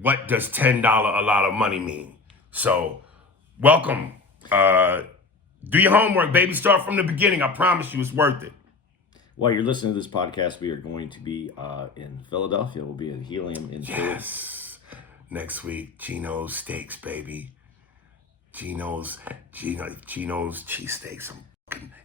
what does $10 a lot of money mean? So, welcome. Do your homework, baby. Start from the beginning. I promise you it's worth it. While you're listening to this podcast, we are going to be in Philadelphia. We'll be at Helium in Philly. Next week, Gino's Steaks, baby. Gino's cheesesteaks.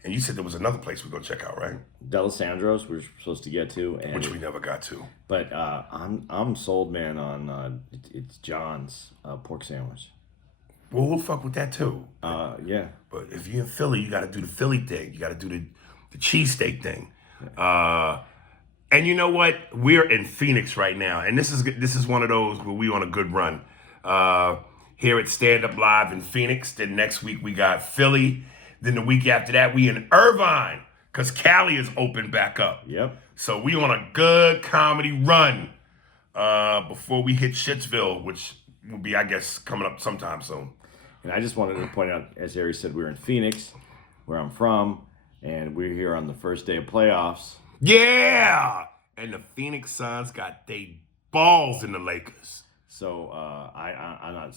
And you said there was another place we're going to check out, right? D'Alessandro's we're supposed to get to. Which we never got to. But I'm sold, man, on it's John's pork sandwich. Well, we'll fuck with that too. Yeah. But if you're in Philly, you got to do the Philly thing. You got to do the cheesesteak thing. And you know what? We're in Phoenix right now, and this is one of those where we on a good run. Here at Stand Up Live in Phoenix. Then next week we got Philly. Then the week after that we in Irvine because Cali is open back up. Yep. So we on a good comedy run before we hit Shitsville, which will be, I guess, coming up sometime soon. And I just wanted to point out, as Harry said, we're in Phoenix, where I'm from, and we're here on the first day of playoffs. Yeah! And the Phoenix Suns got they balls in the Lakers. So I'm not.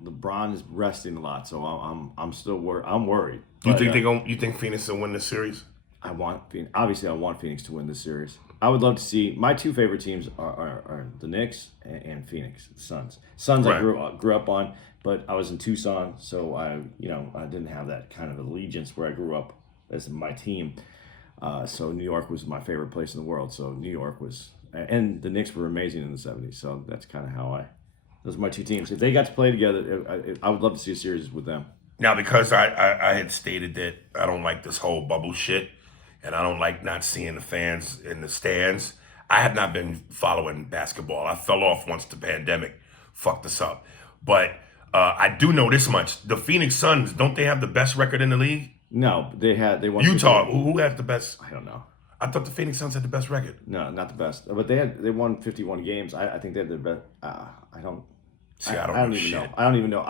LeBron is resting a lot, so I'm still worried. I'm worried. You think you think Phoenix will win this series? I want Phoenix to win this series. I would love to see. My two favorite teams are the Knicks and Phoenix, the Suns. Suns right. I grew up on, but I was in Tucson, so I didn't have that kind of allegiance where I grew up as my team. So New York was my favorite place in the world. So New York was, and the Knicks were amazing in the 70s. So that's kind of how those are my two teams. If they got to play together, I would love to see a series with them. Now, because I had stated that I don't like this whole bubble shit, and I don't like not seeing the fans in the stands, I have not been following basketball. I fell off once the pandemic fucked us up. But I do know this much. The Phoenix Suns, don't they have the best record in the league? No, they won. Utah, who has the best? I don't know. I thought the Phoenix Suns had the best record. No, not the best. But they won 51 games. I think they had the best. I don't even know. I don't even know.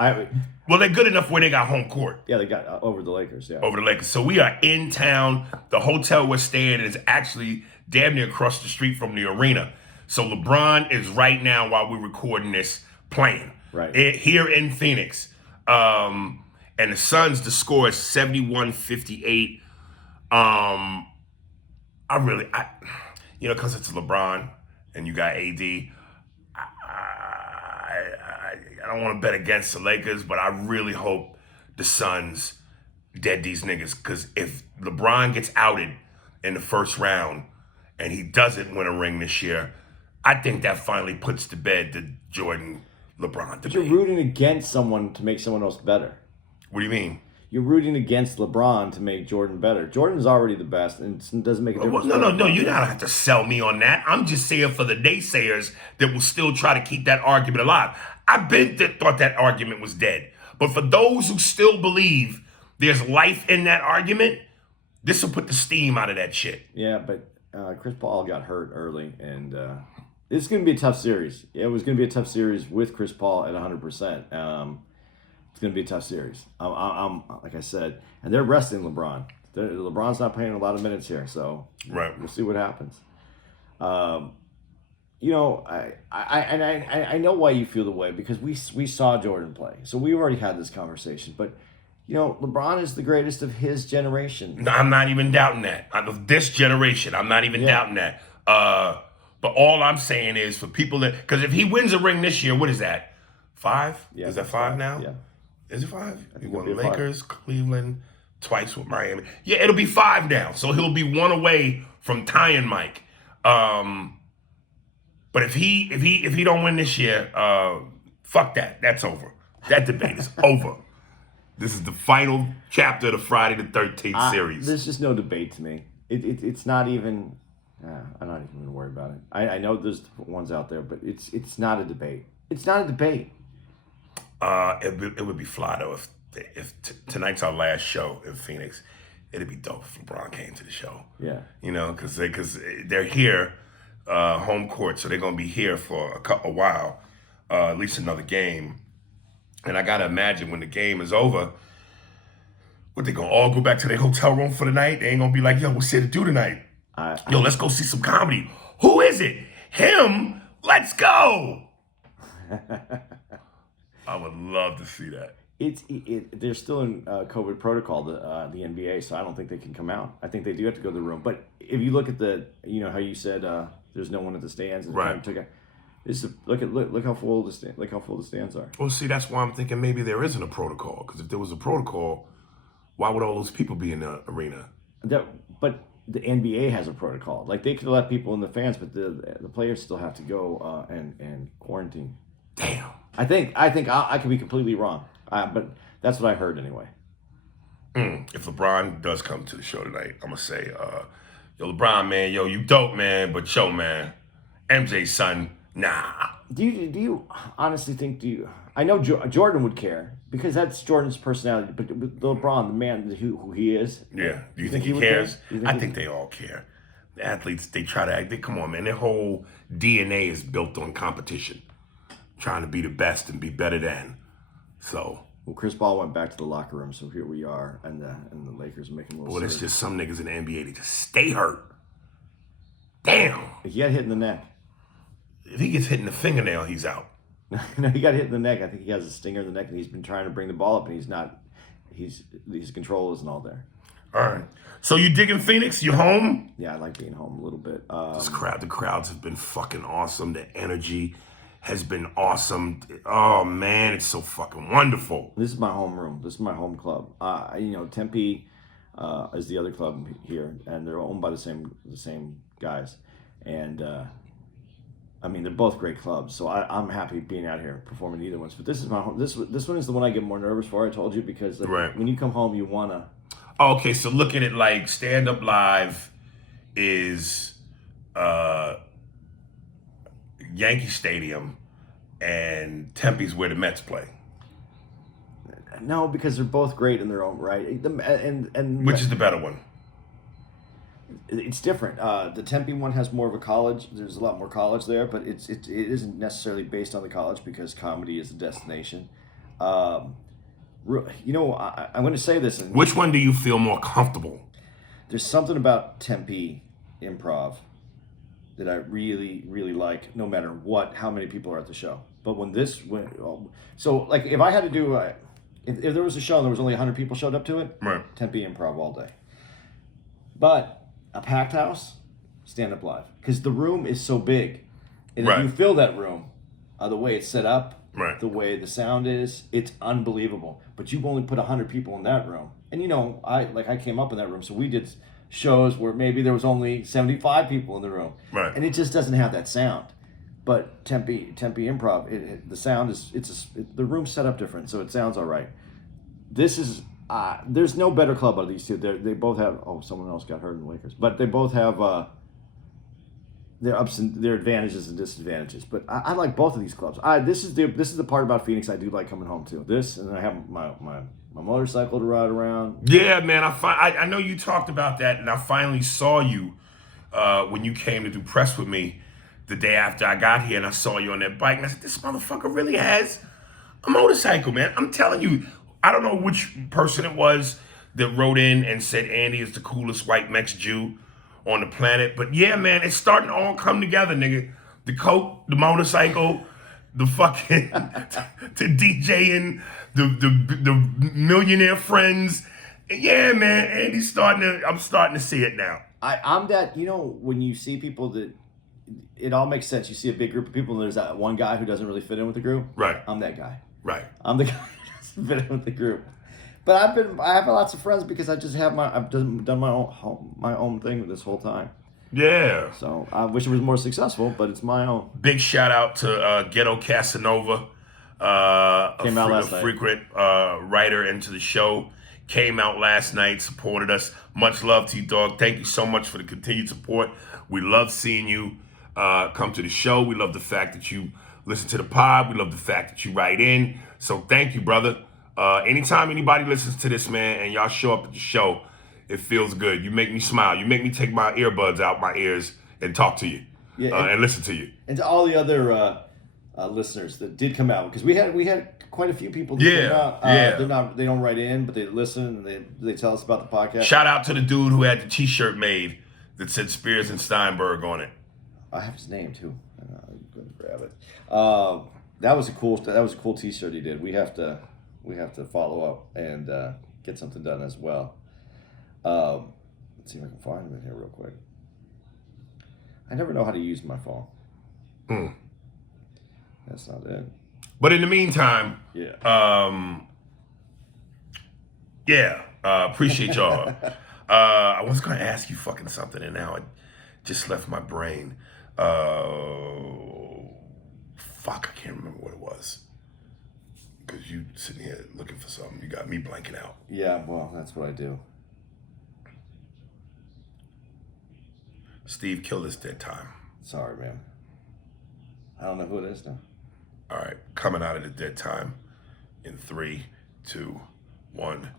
Well, they're good enough where they got home court. Yeah, they got over the Lakers. Yeah, over the Lakers. So we are in town. The hotel we're staying is actually damn near across the street from the arena. So LeBron is right now, while we're recording this, playing here in Phoenix. And the Suns, the score is 71-58. Because it's LeBron and you got AD, I don't want to bet against the Lakers, but I really hope the Suns dead these niggas. Because if LeBron gets outed in the first round and he doesn't win a ring this year, I think that finally puts to bed the Jordan-LeBron debate. But you're rooting against someone to make someone else better. What do you mean? You're rooting against LeBron to make Jordan better. Jordan's already the best, and it doesn't make a difference. No. You don't have to sell me on that. I'm just saying for the naysayers that will still try to keep that argument alive. I've thought that argument was dead. But for those who still believe there's life in that argument, this will put the steam out of that shit. Yeah, but Chris Paul got hurt early, and it's going to be a tough series. It was going to be a tough series with Chris Paul at 100%. It's going to be a tough series. I'm like I said, and they're resting LeBron. LeBron's not playing a lot of minutes here, so we'll see what happens. I know why you feel the way, because we saw Jordan play, so we already had this conversation. But LeBron is the greatest of his generation. No, I'm not even doubting that. Of this generation, I'm not even doubting that. But all I'm saying is for people that, because if he wins a ring this year, what is that? 5? Yeah, is that 5 now? Yeah. Is it 5? He won it'll be Lakers, Cleveland, twice with Miami. Yeah, it'll be 5 now. So he'll be one away from tying Mike. But if he don't win this year, fuck that. That's over. That debate is over. This is the final chapter of the Friday the 13th series. There's just no debate to me. It's not even. I'm not even going to worry about it. I know there's ones out there, but it's not a debate. It's not a debate. It would be fly though if tonight's our last show in Phoenix. It'd be dope if LeBron came to the show. Yeah. Because they're here, home court, so they're gonna be here for a while, at least another game. And I gotta imagine when the game is over, what, they gonna all go back to their hotel room for the night? They ain't gonna be like, yo, what's here to do tonight? Let's go see some comedy. Who is it? Him? Let's go. I would love to see that. They're still in COVID protocol, the NBA, so I don't think they can come out. I think they do have to go to the room. But if you look at how you said there's no one at the stands, and Right. Look how full the stands are. Well, see, that's why I'm thinking maybe there isn't a protocol. Because if there was a protocol, why would all those people be in the arena? But the NBA has a protocol. Like they could let people in, the fans, but the players still have to go and quarantine. Damn. I think I could be completely wrong, but that's what I heard anyway. If LeBron does come to the show tonight, I'm gonna say, yo, LeBron, man, yo, you dope, man, but yo, man, MJ's son, nah. Do you honestly think? I know Jordan would care because that's Jordan's personality, but with LeBron, the man who he is. Yeah. Do you think he would cares? care? I think they all care. The athletes, they try to act. Come on, man. Their whole DNA is built on competition, trying to be the best and be better than. So. Well, Chris Paul went back to the locker room, so here we are, and the Lakers are making a little. Well, it's just some niggas in the NBA that just stay hurt. Damn. He got hit in the neck. If he gets hit in the fingernail, he's out. No, he got hit in the neck. I think he has a stinger in the neck, and he's been trying to bring the ball up, and he's not. His control isn't all there. All right. So you digging Phoenix? You home? Yeah, I like being home a little bit. The crowds have been fucking awesome. The energy has been awesome. Oh man, it's so fucking wonderful. This is my home room. This is my home club. Tempe is the other club here, and they're owned by the same guys, and. They're both great clubs, so I'm happy being out here performing either ones. But this is my home. This one is the one I get more nervous for. I told you because right. When you come home, you wanna. Okay, so look at it like Stand Up Live is Yankee Stadium, and Tempe's where the Mets play. No, because they're both great in their own right. And which is the better one? It's different. The Tempe one has more of a college. There's a lot more college there, but it isn't necessarily based on the college because comedy is the destination. I'm going to say this. Which one do you feel more comfortable? There's something about Tempe improv that I really, really like, no matter how many people are at the show. But if I had to do, if there was a show and there was only 100 people showed up to it, right. Tempe improv all day. But a packed house, Stand Up Live, because the room is so big, and right. if you fill that room, the way it's set up, right. the way the sound is, it's unbelievable. But you've only put 100 people in that room, and I came up in that room, so we did shows where maybe there was only 75 people in the room, right. and it just doesn't have that sound. But Tempe improv, the sound is the room's set up different, so it sounds all right. This is. There's no better club out of these two. They both have. Oh, someone else got hurt in the Lakers, but they both have their ups and their advantages and disadvantages. But I like both of these clubs. This is the part about Phoenix I do like coming home to. This, and I have my motorcycle to ride around. Yeah, man. I know you talked about that, and I finally saw you when you came to do press with me the day after I got here, and I saw you on that bike, and I said, "This motherfucker really has a motorcycle, man." I'm telling you. I don't know which person it was that wrote in and said Andy is the coolest white Mex Jew on the planet. But yeah, man, it's starting to all come together, nigga. The coke, the motorcycle, the fucking, the DJing, the millionaire friends. Yeah, man, Andy's I'm starting to see it now. I'm that, when you see people that, it all makes sense. You see a big group of people and there's that one guy who doesn't really fit in with the group. Right. I'm that guy. Right. I'm the guy. Fit in with the group, but I have lots of friends because I've done my own thing this whole time. Yeah. So I wish it was more successful, but it's my own. Big shout out to Ghetto Casanova, Came out last night. Frequent writer into the show. Came out last night, supported us. Much love to you, dog. Thank you so much for the continued support. We love seeing you come to the show. We love the fact that you listen to the pod. We love the fact that you write in. So thank you, brother. Anytime anybody listens to this, man, and y'all show up at the show, it feels good. You make me smile. You make me take my earbuds out my ears and talk to you, and listen to you. And to all the other listeners that did come out, because we had quite a few people that came out. They don't write in, but they listen and they tell us about the podcast. Shout out to the dude who had the T-shirt made that said Spears and Steinberg on it. I have his name too. I'm going to grab it. That was a cool T-shirt he did. We have to follow up and get something done as well. Let's see if I can find him in here real quick. I never know how to use my phone. That's not it. But in the meantime, appreciate y'all. I was gonna ask you fucking something, and now it just left my brain. Fuck, I can't remember what it was. Because you sitting here looking for something, you got me blanking out. Yeah, well, that's what I do. Steve killed us dead time. Sorry, man. I don't know who it is now. All right, coming out of the dead time in 3, 2, 1.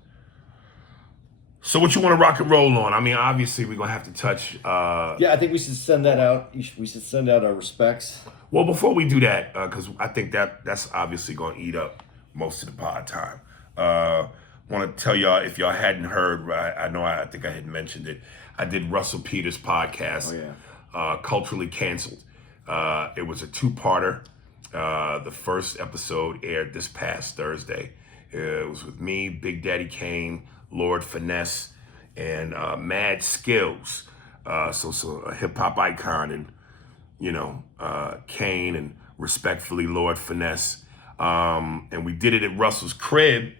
So what you want to rock and roll on? I mean, obviously we're gonna have to touch. Yeah, I think we should send that out. We should send out our respects. Well, before we do that, because I think that's obviously gonna eat up most of the pod time. Want to tell y'all, if y'all hadn't heard, I think I had mentioned it. I did Russell Peters' podcast, Culturally Canceled. It was a 2-parter. The first episode aired this past Thursday. It was with me, Big Daddy Kane, Lord Finesse, and Mad Skills. So a hip hop icon, and Kane, and respectfully Lord Finesse. And we did it at Russell's crib,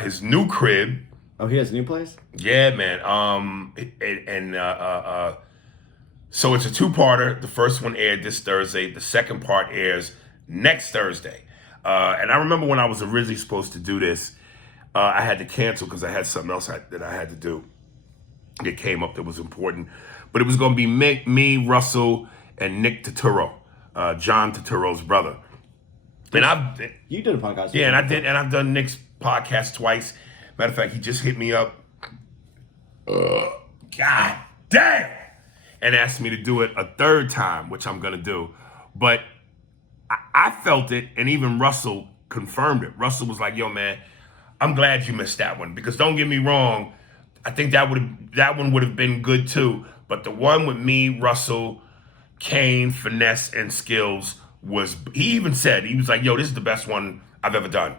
his new crib. Oh, he has a new place? Yeah, man. So it's a 2-parter. The first one aired this Thursday. The second part airs next Thursday. And I remember when I was originally supposed to do this, I had to cancel because I had something else that I had to do. It came up that was important. But it was going to be me, Russell, and Nick Turturro, John Turturro's brother. And you did a podcast. Yeah, and I've done Nick's podcast twice. Matter of fact, he just hit me up. God damn! And asked me to do it a 3rd time, which I'm gonna do. But I felt it, and even Russell confirmed it. Russell was like, "Yo, man, I'm glad you missed that one, because don't get me wrong, I think that one would have been good too. But the one with me, Russell, Kane, Finesse, and Skills was." He even said, he was like, "Yo, this is the best one I've ever done,"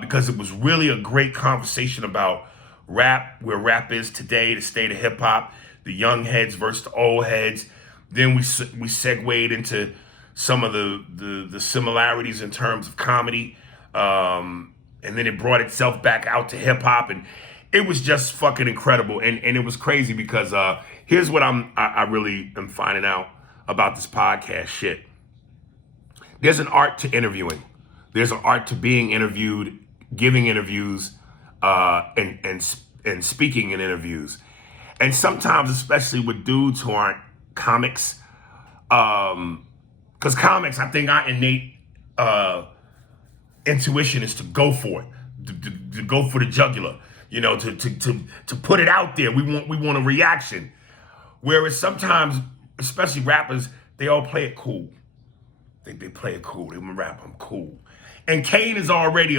because it was really a great conversation about rap, where rap is today, the state of hip hop, the young heads versus the old heads. Then we segued into some of the similarities in terms of comedy. And then it brought itself back out to hip hop, and it was just fucking incredible. And it was crazy because here's what I really am finding out about this podcast shit. There's an art to interviewing. There's an art to being interviewed, giving interviews, and speaking in interviews. And sometimes, especially with dudes who aren't comics, because comics, I think our innate intuition is to go for it, to go for the jugular, to put it out there. We want a reaction. Whereas sometimes, especially rappers, they all play it cool. They play it cool. They want to rap, I'm cool. And Kane is already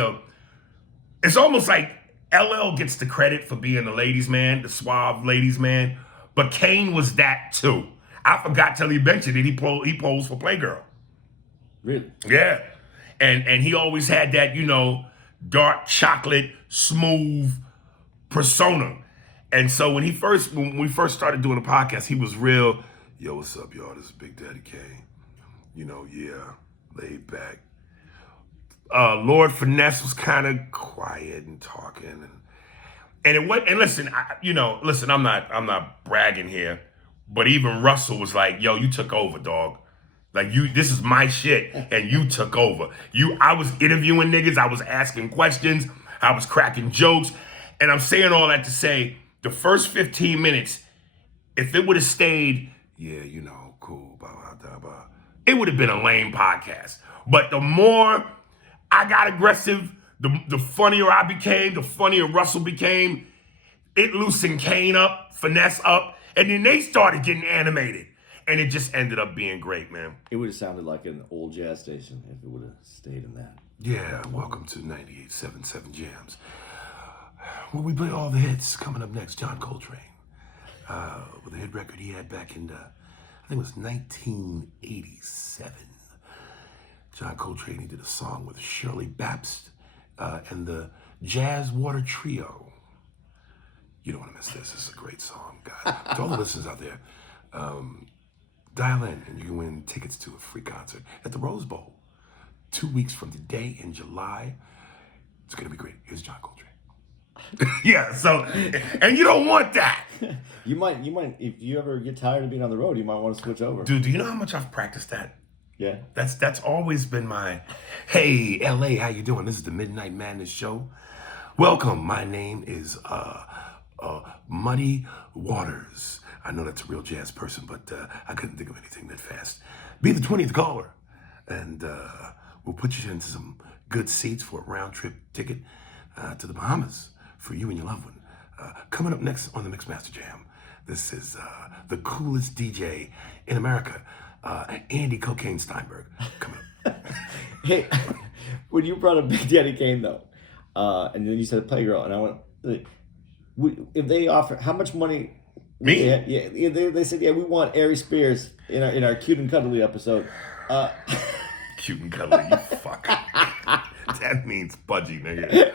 it's almost like LL gets the credit for being the ladies' man, the suave ladies' man, but Kane was that too. I forgot till he mentioned it. He posed for Playgirl. Really? Yeah. And he always had that, dark chocolate, smooth persona. And so when we first started doing the podcast, he was real, "Yo, what's up, y'all? This is Big Daddy Kane. Laid back." Lord Finesse was kind of quiet and talking, and listen, I'm not bragging here, but even Russell was like, "Yo, you took over, dog. Like this is my shit, and you took over. I was interviewing niggas, I was asking questions, I was cracking jokes," and I'm saying all that to say, the first 15 minutes, if it would have stayed, cool, blah, blah, blah, it would have been a lame podcast. But the more I got aggressive, the funnier I became, the funnier Russell became. It loosened Kane up, Finesse up, and then they started getting animated. And it just ended up being great, man. It would have sounded like an old jazz station if it would have stayed in that. Yeah, welcome to 98.77 Jams. Well, we play all the hits. Coming up next, John Coltrane. With a hit record he had back in, I think it was 1987. John Coltrane, he did a song with Shirley Babst and the Jazz Water Trio. You don't want to miss this. This is a great song, guys. To all the listeners out there, dial in and you can win tickets to a free concert at the Rose Bowl 2 weeks from today in July. It's going to be great. Here's John Coltrane. Yeah, so, and you don't want that. You might, if you ever get tired of being on the road, you might want to switch over. Dude, do you know how much I've practiced that? Yeah. That's always been my, hey, LA, how you doing? This is the Midnight Madness Show. Welcome. My name is Muddy Waters. I know that's a real jazz person, but I couldn't think of anything that fast. Be the 20th caller, and we'll put you into some good seats for a round-trip ticket to the Bahamas for you and your loved one. Coming up next on the Mixmaster Jam, this is the coolest DJ in America, Andy Cocaine Steinberg. Coming up. Hey, when you brought up Big Daddy Kane, though, and then you said Playgirl, and I went, if they offer, how much money? Me? Yeah. They said, yeah, we want Ari Spears in our Cute and Cuddly episode. Cute and cuddly, you fuck. That means budgie, nigga.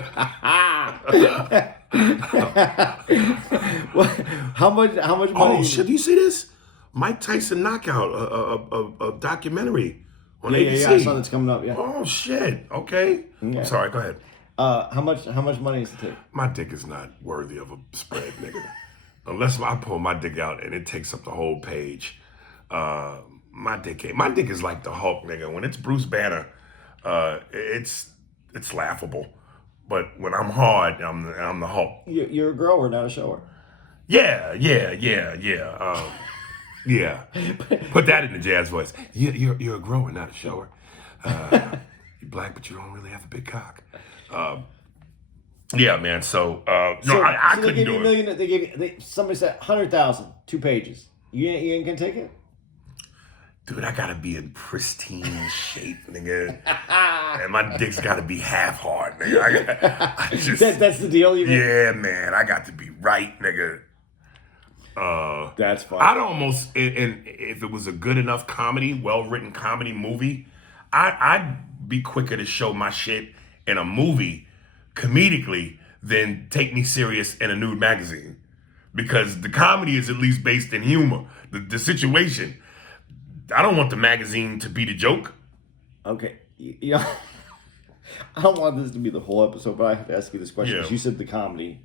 How much money? Oh shit! Do you see this? Mike Tyson knockout, a documentary on ABC. Yeah, I saw that's coming up. Yeah. Oh shit! Okay. Yeah. I'm sorry. Go ahead. How much money is it take? My dick is not worthy of a spread, nigga. Unless I pull my dick out and it takes up the whole page. My dick is like the Hulk, nigga. When it's Bruce Banner, it's laughable. But when I'm hard, I'm the Hulk. You're a grower, not a shower. Yeah. Yeah. Put that in the jazz voice. You're a grower, not a shower. You're black, but you don't really have a big cock. Yeah, man. So I couldn't do it. They gave somebody said 100,000, 2 pages. You ain't gonna take it? Dude, I gotta be in pristine shape, nigga. And my dick's gotta be half hard, nigga. That's the deal, you mean? Yeah, man. I got to be right, nigga. That's fine. I'd almost, and if it was a good enough comedy, well-written comedy movie, I'd be quicker to show my shit in a movie comedically than take me serious in a nude magazine. Because the comedy is at least based in humor. The situation. I don't want the magazine to be the joke. Okay. Yeah. I don't want this to be the whole episode, but I have to ask you this question. Yeah. You said the comedy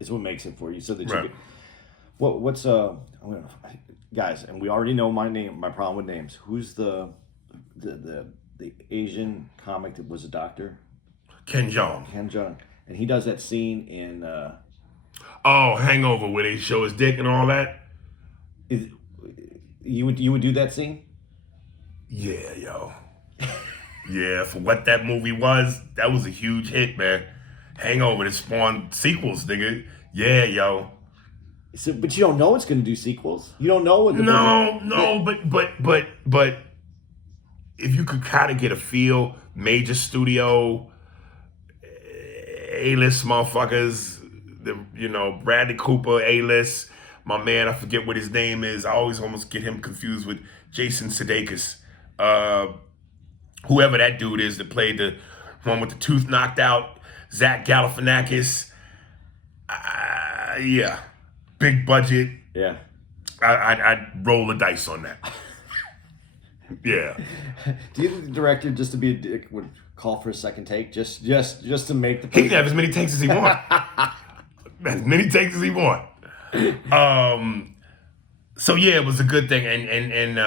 is what makes it for you. You said that Right. you what's guys, and we already know my name, my problem with names. Who's the Asian comic that was a doctor? Ken Jeong. Ken Jeong. And he does that scene in Hangover, where they show his dick and all that. You would do that scene? Yeah, yo. Yeah, for what that movie was, that was a huge hit, man. Hangover, it spawned sequels, nigga. Yeah, yo. So, but you don't know it's going to do sequels. You don't know what the but if you could kind of get a feel, major studio, A-list motherfuckers, Bradley Cooper, A-list. My man, I forget what his name is. I always almost get him confused with Jason Sudeikis. Whoever that dude is that played the one with the tooth knocked out, Zach Galifianakis. Yeah. Big budget. Yeah. I'd roll the dice on that. Yeah. Do you think the director, just to be a dick, would call for a second take? Just to make the... He can have as many takes as he wants. As many takes as he wants. So yeah, it was a good thing, and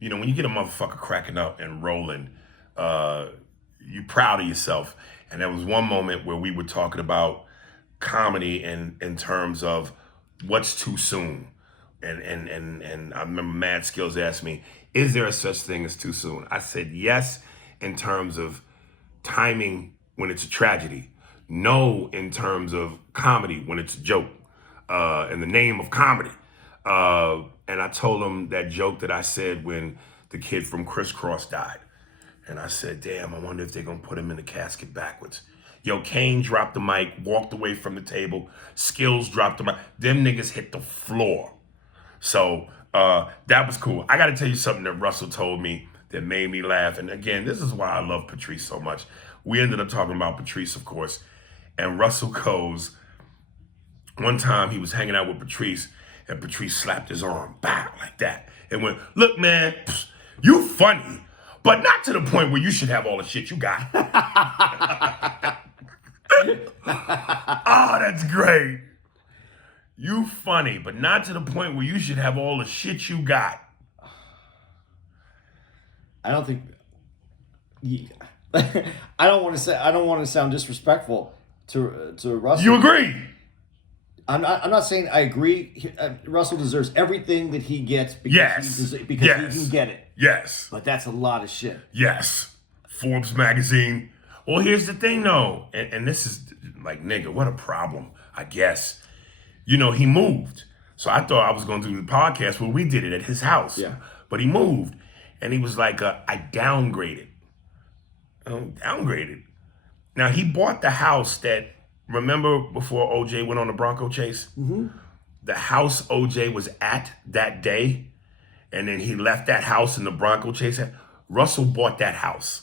when you get a motherfucker cracking up and rolling, you're proud of yourself. And there was one moment where we were talking about comedy in terms of what's too soon, and I remember Mad Skills asked me, "Is there a such thing as too soon?" I said yes, in terms of timing when it's a tragedy. No, in terms of comedy when it's a joke. In the name of comedy. And I told him that joke that I said when the kid from Criss Cross died. And I said, damn, I wonder if they're going to put him in the casket backwards. Yo, Kane dropped the mic, walked away from the table. Skills dropped the mic. Them niggas hit the floor. So that was cool. I got to tell you something that Russell told me that made me laugh. And again, this is why I love Patrice so much. We ended up talking about Patrice, of course, and Russell goes, one time he was hanging out with Patrice, and Patrice slapped his arm, bah, like that, and went, look, man, you funny, but not to the point where you should have all the shit you got. Oh, that's great. You funny, but not to the point where you should have all the shit you got. I don't think. I don't want to sound disrespectful to Russell. You agree? I'm not saying I agree. Russell deserves everything that he gets because he can get it. Yes. But that's a lot of shit. Yes. Forbes magazine. Well, here's the thing, though, and this is like, nigga, what a problem, I guess. You know, he moved. So I thought I was going to do the podcast where we did it at his house. Yeah. But he moved. And he was like, I downgraded. Downgraded. Now, he bought the house that, remember before OJ went on the Bronco chase? Mm-hmm. The house OJ was at that day, and then he left that house in the Bronco chase. Russell bought that house.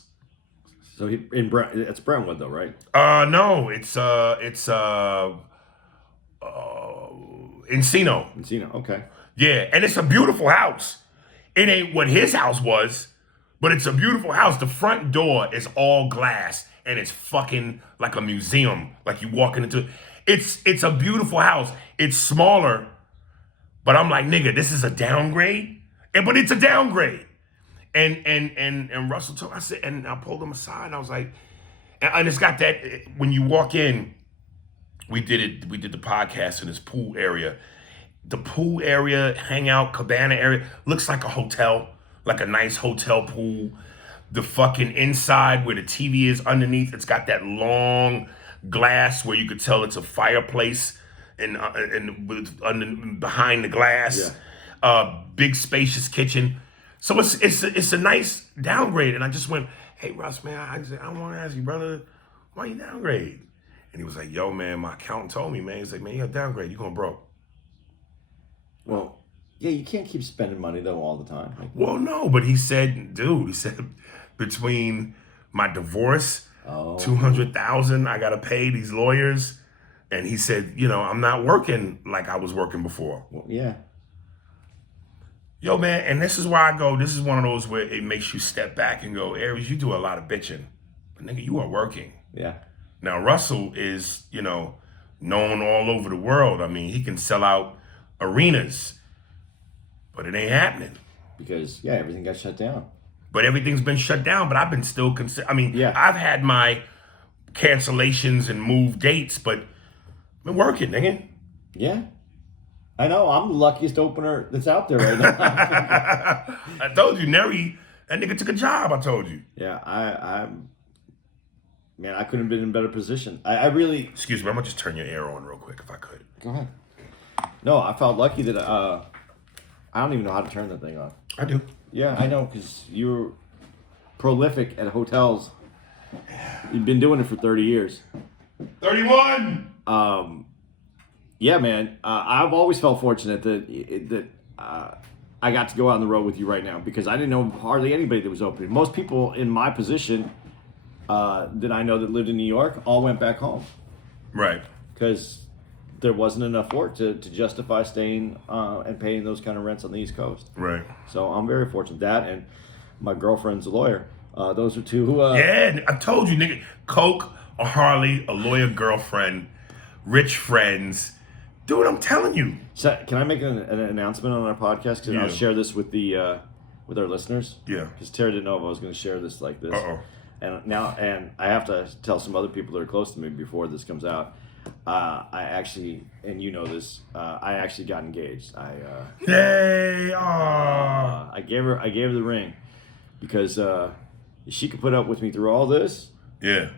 So it's Brentwood though, right? No, it's Encino. Encino, okay. Yeah, and it's a beautiful house. It ain't what his house was, but it's a beautiful house. The front door is all glass, and it's fucking like a museum. Like you walking into it's a beautiful house. It's smaller, but I'm like, nigga, this is a downgrade, but it's a downgrade. And Russell told, I said, and I pulled him aside, and I was like, and it's got that, when you walk in, we did the podcast in this pool area. The pool area, hangout, cabana area, looks like a hotel, like a nice hotel pool. The fucking inside where the TV is underneath, it's got that long glass where you could tell it's a fireplace and behind the glass. Yeah. Big spacious kitchen. So it's a nice downgrade. And I just went, hey, Russ, man, I want to ask you, brother, why you downgrade? And he was like, yo, man, my accountant told me, man. He's like, man, you're a downgrade. You're going broke. Well, yeah, you can't keep spending money, though, all the time. Like, well, no, but he said, between my divorce, $200,000, I got to pay these lawyers. And he said, you know, I'm not working like I was working before. Well, yeah. Yo, man, and this is where I go, this is one of those where it makes you step back and go, Aries, you do a lot of bitching. But nigga, you are working. Yeah. Now, Russell is, you know, known all over the world. I mean, he can sell out arenas, but it ain't happening. Because, yeah, everything got shut down. But everything's been shut down, but I've been still I've had my cancellations and moved dates, but I've been working, nigga. Yeah. I know. I'm the luckiest opener that's out there right now. I told you, Neri, that nigga took a job, I told you. Yeah, man, I couldn't have been in a better position. I really... Excuse me, I'm going to just turn your air on real quick if I could. Go ahead. No, I felt lucky that I don't even know how to turn that thing on. I do. Yeah, I know, because you're prolific at hotels. You've been doing it for 30 years. 31! Yeah, man. I've always felt fortunate that I got to go out on the road with you right now because I didn't know hardly anybody that was opening. Most people in my position that I know that lived in New York all went back home. Right. Because there wasn't enough work to justify staying and paying those kind of rents on the East Coast. Right. So I'm very fortunate. That and my girlfriend's a lawyer. Those are two who... yeah, I told you, nigga. Coke, a Harley, a lawyer girlfriend, rich friends. Dude, I'm telling you. So, can I make an announcement on our podcast? Because I'll share this with with our listeners. Yeah. Because Tara didn't know if I was going to share this like this. Uh-oh. And I have to tell some other people that are close to me before this comes out. I actually, and you know this, I actually got engaged. Yay! I gave her the ring because she could put up with me through all this. Yeah.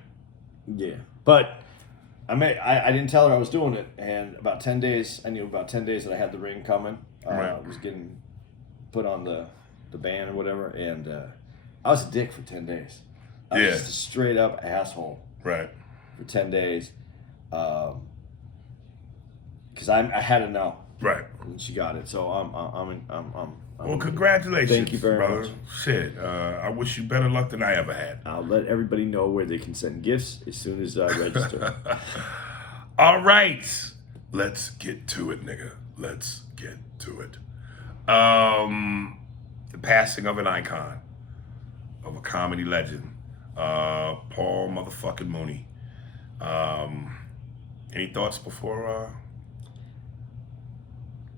Yeah. But I didn't tell her I was doing it, and about 10 days, I knew about 10 days that I had the ring coming. Right. I was getting put on the band or whatever, and I was a dick for 10 days. I was just a straight up asshole. Right. For 10 days. Because I had to know. Right. and she got it. So Well, congratulations. Thank you very brother. much. Shit, I wish you better luck than I ever had. I'll let everybody know where they can send gifts as soon as I register. All right, let's get to it, nigga. Let's get to it. The passing of an icon, of a comedy legend, Paul motherfucking Mooney. Any thoughts before?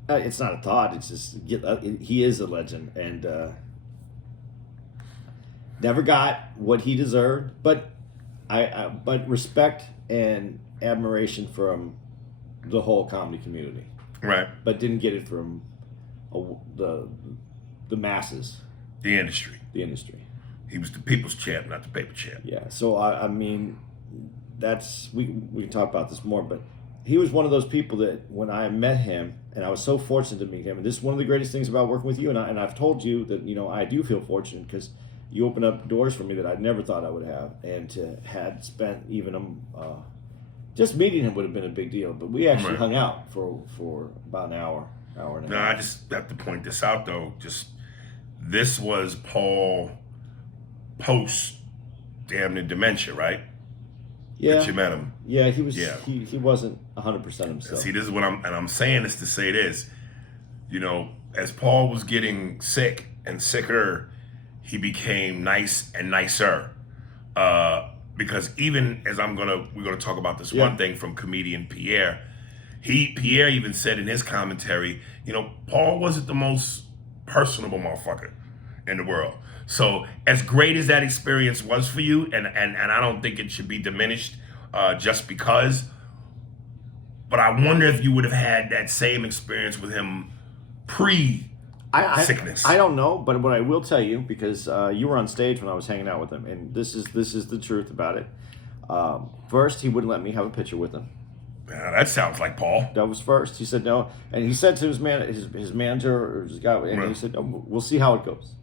It's not a thought. It's just he is a legend, and never got what he deserved. But but respect and admiration from the whole comedy community. Right. But didn't get it from the masses, The industry. the industry. He was the people's champ, not the paper champ. Yeah. So I mean, that's we can talk about this more, but he was one of those people that when I met him, and I was so fortunate to meet him, and this is one of the greatest things about working with you, and I've told you that, you know, I do feel fortunate because you opened up doors for me that I never thought I would have, and to had spent even just meeting him would have been a big deal, but we actually hung out for about an hour and a No, half. I just have to point this out though. This was Paul post damn near dementia, right? Yeah, That you met him. yeah, he was. Yeah. He wasn't 100% himself. See, this is what I'm saying this to say this. You know, as Paul was getting sick and sicker, he became nice and nicer. Because even as we're gonna talk about this one thing from comedian Pierre. Pierre even said in his commentary, you know, Paul wasn't the most personable motherfucker in the world. So as great as that experience was for you, and I don't think it should be diminished just because, but I wonder if you would have had that same experience with him pre-sickness. I don't know, but what I will tell you, because you were on stage when I was hanging out with him, and this is the truth about it. First, he wouldn't let me have a picture with him. Yeah, that sounds like Paul. That was first. He said no, and he said to his manager or his guy, and he said, oh, "We'll see how it goes."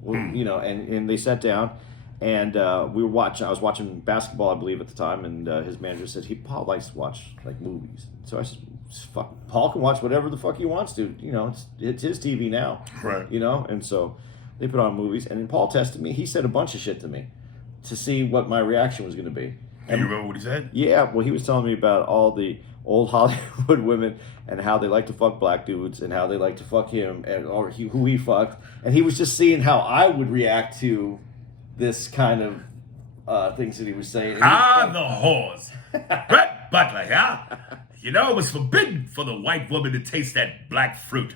Well, you know, and they sat down, and we were watching. I was watching basketball, I believe, at the time, and his manager said Paul likes to watch like movies. So I said, "Fuck, Paul can watch whatever the fuck he wants to. You know, it's his TV now, Right? You know." And so they put on movies, and then Paul tested me. He said a bunch of shit to me to see what my reaction was going to be. And you remember what he said? Yeah, well, he was telling me about all the old Hollywood women and how they like to fuck black dudes and how they like to fuck him who he fucked. And he was just seeing how I would react to this kind of things that he was saying. The whores. Brett Butler, yeah? You know, it was forbidden for the white woman to taste that black fruit.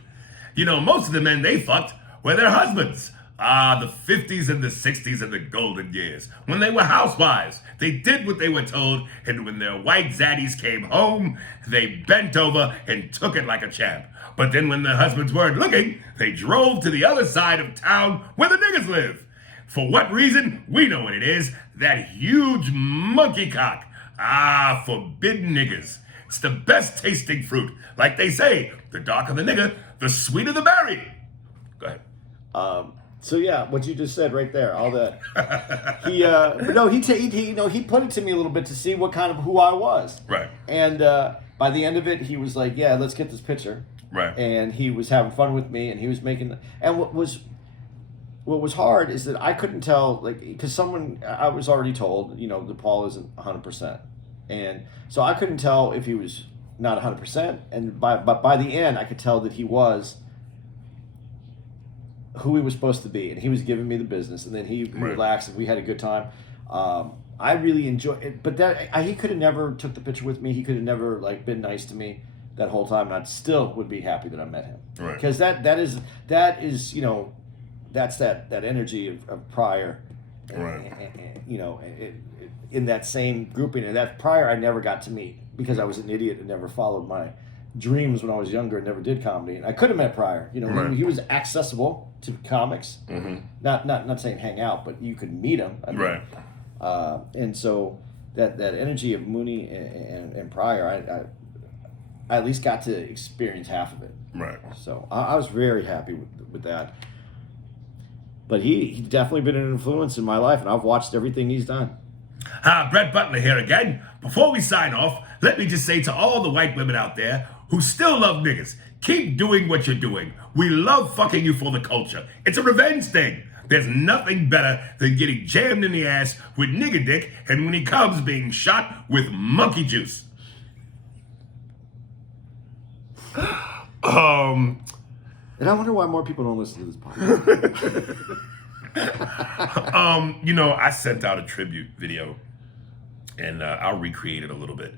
You know, most of the men they fucked were their husbands. The 50s and the 60s and the golden years. When they were housewives, they did what they were told, and when their white zaddies came home, they bent over and took it like a champ. But then when their husbands weren't looking, they drove to the other side of town where the niggas live. For what reason? We know what it is. That huge monkey cock. Forbidden niggas. It's the best tasting fruit. Like they say, the darker the nigga, the sweeter the berry. Go ahead. So yeah, what you just said right there, all that. He he put it to me a little bit to see what kind of who I was. Right. And by the end of it, he was like, "Yeah, let's get this picture." Right. And he was having fun with me, and he was making. And what was hard is that I couldn't tell, like, because I was already told, you know, that Paul isn't 100%, and so I couldn't tell if he was not 100%. And by the end, I could tell that he was who he was supposed to be, and he was giving me the business, and then he relaxed, and we had a good time. I really enjoyed it, but he could have never took the picture with me. He could have never like been nice to me that whole time, and I still would be happy that I met him. Right. Because that is you know, that's that energy of Pryor, and, you know, in that same grouping, and that Pryor I never got to meet because I was an idiot and never followed my dreams when I was younger and never did comedy. And I could have met Pryor. You know, he was accessible to comics. Mm-hmm. Not saying hang out, but you could meet him. I mean, right. And so that energy of Mooney and Pryor, I at least got to experience half of it. Right. So I was very happy with that. But he's definitely been an influence in my life, and I've watched everything he's done. Brett Butler here again. Before we sign off, let me just say to all the white women out there, who still love niggas, keep doing what you're doing. We love fucking you for the culture. It's a revenge thing. There's nothing better than getting jammed in the ass with nigga dick and when he comes being shot with monkey juice. And I wonder why more people don't listen to this podcast. I sent out a tribute video and I'll recreate it a little bit.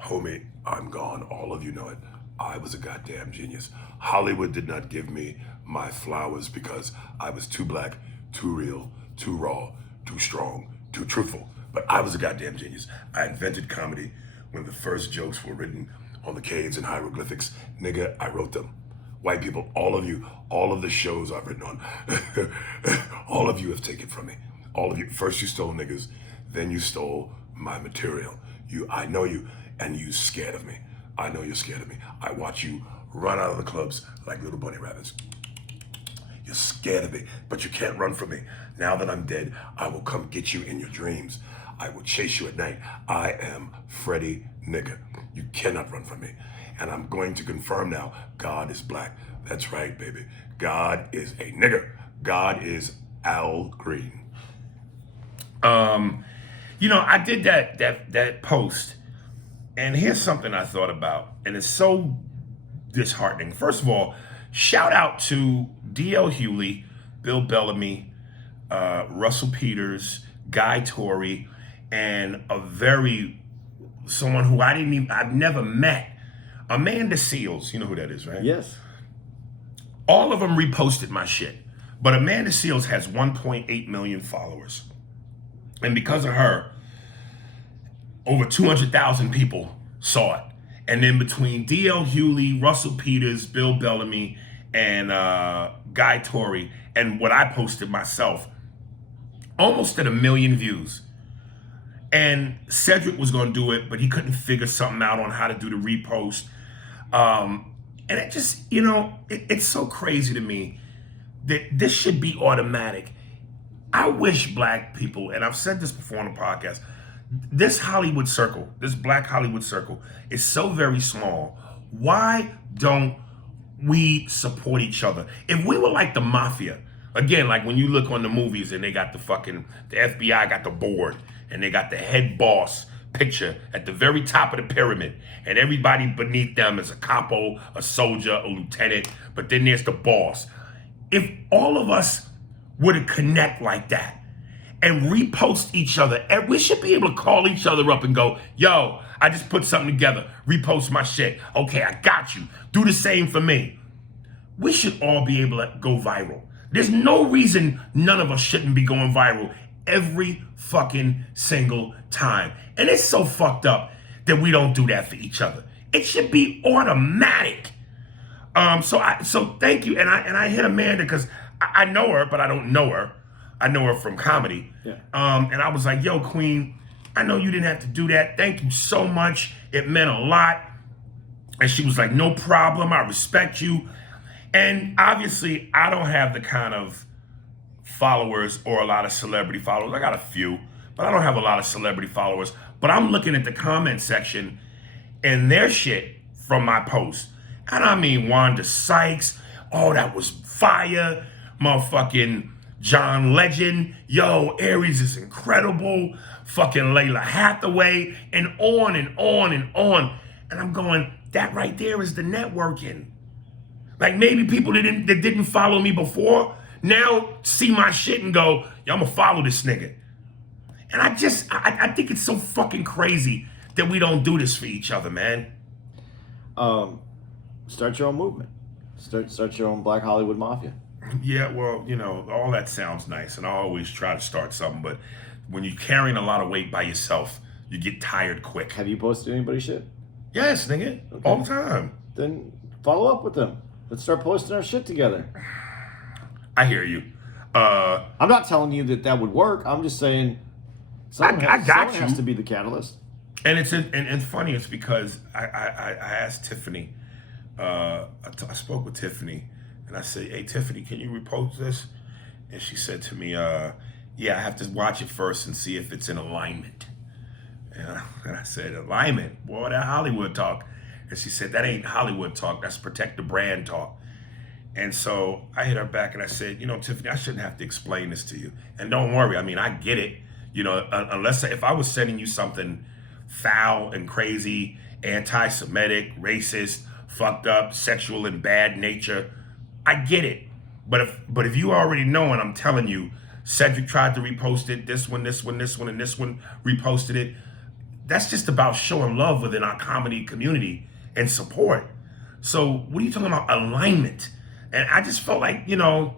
Homie, I'm gone. All of you know it. I was a goddamn genius. Hollywood did not give me my flowers because I was too black, too real, too raw, too strong, too truthful. But I was a goddamn genius. I invented comedy when the first jokes were written on the caves and hieroglyphics. Nigga, I wrote them. White people, all of you, all of the shows I've written on, all of you have taken from me. All of you. First you stole niggas, then you stole my material. I know you, and you scared of me. I know you're scared of me. I watch you run out of the clubs like little bunny rabbits. You're scared of me, but you can't run from me. Now that I'm dead, I will come get you in your dreams. I will chase you at night. I am Freddie Nigga. You cannot run from me. And I'm going to confirm now, God is black. That's right, baby. God is a nigger. God is Al Green. I did that post, and here's something I thought about, and it's so disheartening. First of all, shout out to D.L. Hewley, Bill Bellamy, Russell Peters, Guy Torrey, and someone who I've never met, Amanda Seales. You know who that is, right? Yes. All of them reposted my shit, but Amanda Seales has 1.8 million followers. And because of her, over 200,000 people saw it. And then between D.L. Hewley, Russell Peters, Bill Bellamy, and Guy Torrey, and what I posted myself, almost at 1 million views. And Cedric was going to do it, but he couldn't figure something out on how to do the repost. And it just, it's so crazy to me that this should be automatic. I wish black people, and I've said this before on the podcast, this Hollywood circle, this black Hollywood circle is so very small. Why don't we support each other? If we were like the mafia, again, like when you look on the movies and they got the FBI got the board and they got the head boss picture at the very top of the pyramid and everybody beneath them is a capo, a soldier, a lieutenant, but then there's the boss. If all of us were to connect like that and repost each other, and we should be able to call each other up and go, yo, I just put something together, repost my shit. Okay, I got you. Do the same for me. We should all be able to go viral. There's no reason none of us shouldn't be going viral every fucking single time. And it's so fucked up that we don't do that for each other. It should be automatic. So thank you. And I hit Amanda because I know her, but I don't know her. I know her from comedy. Yeah. And I was like, yo, Queen, I know you didn't have to do that. Thank you so much. It meant a lot. And she was like, no problem. I respect you. And obviously, I don't have the kind of followers or a lot of celebrity followers. I got a few, but I don't have a lot of celebrity followers. But I'm looking at the comment section and their shit from my post. And I mean, Wanda Sykes. Oh, that was fire. Motherfucking John Legend. Yo, Aries is incredible. Fucking Layla Hathaway. And on and on and on. And I'm going, that right there is the networking. Like maybe people that didn't follow me before now see my shit and go, yo, I'm gonna follow this nigga. And I think it's so fucking crazy that we don't do this for each other, man. Start your own movement. Start your own Black Hollywood Mafia. Yeah, well, all that sounds nice, and I always try to start something, but when you're carrying a lot of weight by yourself, you get tired quick. Have you posted anybody's shit? Yes, nigga, okay. All the time. Then follow up with them. Let's start posting our shit together. I hear you. I'm not telling you that would work. I'm just saying someone has to be the catalyst. And it's funny. It's because I asked Tiffany. I spoke with Tiffany, and I said, "Hey, Tiffany, can you repost this?" And she said to me, "Yeah, I have to watch it first and see if it's in alignment." And I said, "Alignment? Boy, that Hollywood talk." And she said, that ain't Hollywood talk. That's protect the brand talk. And so I hit her back and I said, Tiffany, I shouldn't have to explain this to you. And don't worry, I mean, I get it. Unless if I was sending you something foul and crazy, anti-Semitic, racist, fucked up, sexual and bad nature, I get it. But if you already know, and I'm telling you, Cedric tried to repost it, this one, and this one reposted it. That's just about showing love within our comedy community and support. So what are you talking about? Alignment. And I just felt like, I don't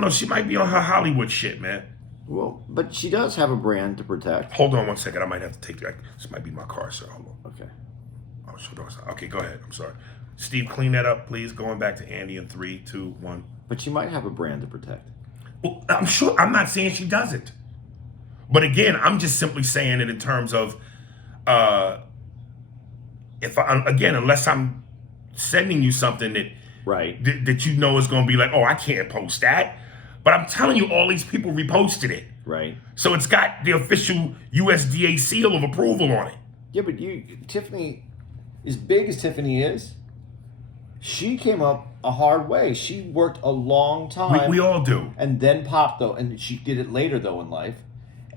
know, she might be on her Hollywood shit, man. Well, but she does have a brand to protect. Hold on one second. I might have to take that. This might be my car, sir. Hold on. Okay. Oh, sure. Okay, go ahead. I'm sorry. Steve, clean that up, please. Going back to Andy in 3, 2, 1. But she might have a brand to protect. Well, I'm sure. I'm not saying she doesn't. But again, I'm just simply saying it in terms of, unless I'm sending you something that right that is going to be like, oh, I can't post that. But I'm telling you, all these people reposted it. Right. So it's got the official USDA seal of approval on it. Yeah, but Tiffany, as big as Tiffany is, she came up a hard way. She worked a long time. We all do. And then popped, though. And she did it later, though, in life.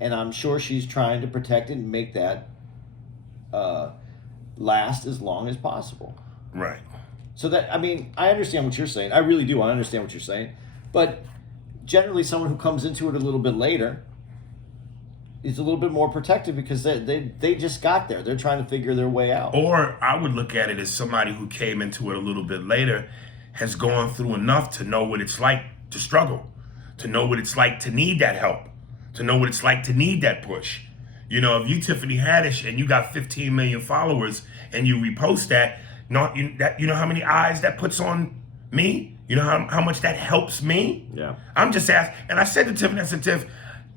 And I'm sure she's trying to protect it and make that last as long as possible. Right. So that, I mean, I understand what you're saying. I really do. I understand what you're saying. But generally, someone who comes into it a little bit later is a little bit more protected because they just got there. They're trying to figure their way out. Or I would look at it as somebody who came into it a little bit later has gone through enough to know what it's like to struggle, to know what it's like to need that help, to know what it's like to need that push. If you Tiffany Haddish and you got 15 million followers and you repost that, you know how many eyes that puts on me? You know how much that helps me? Yeah. I'm just asking. And I said to Tiffany, I said, Tiff,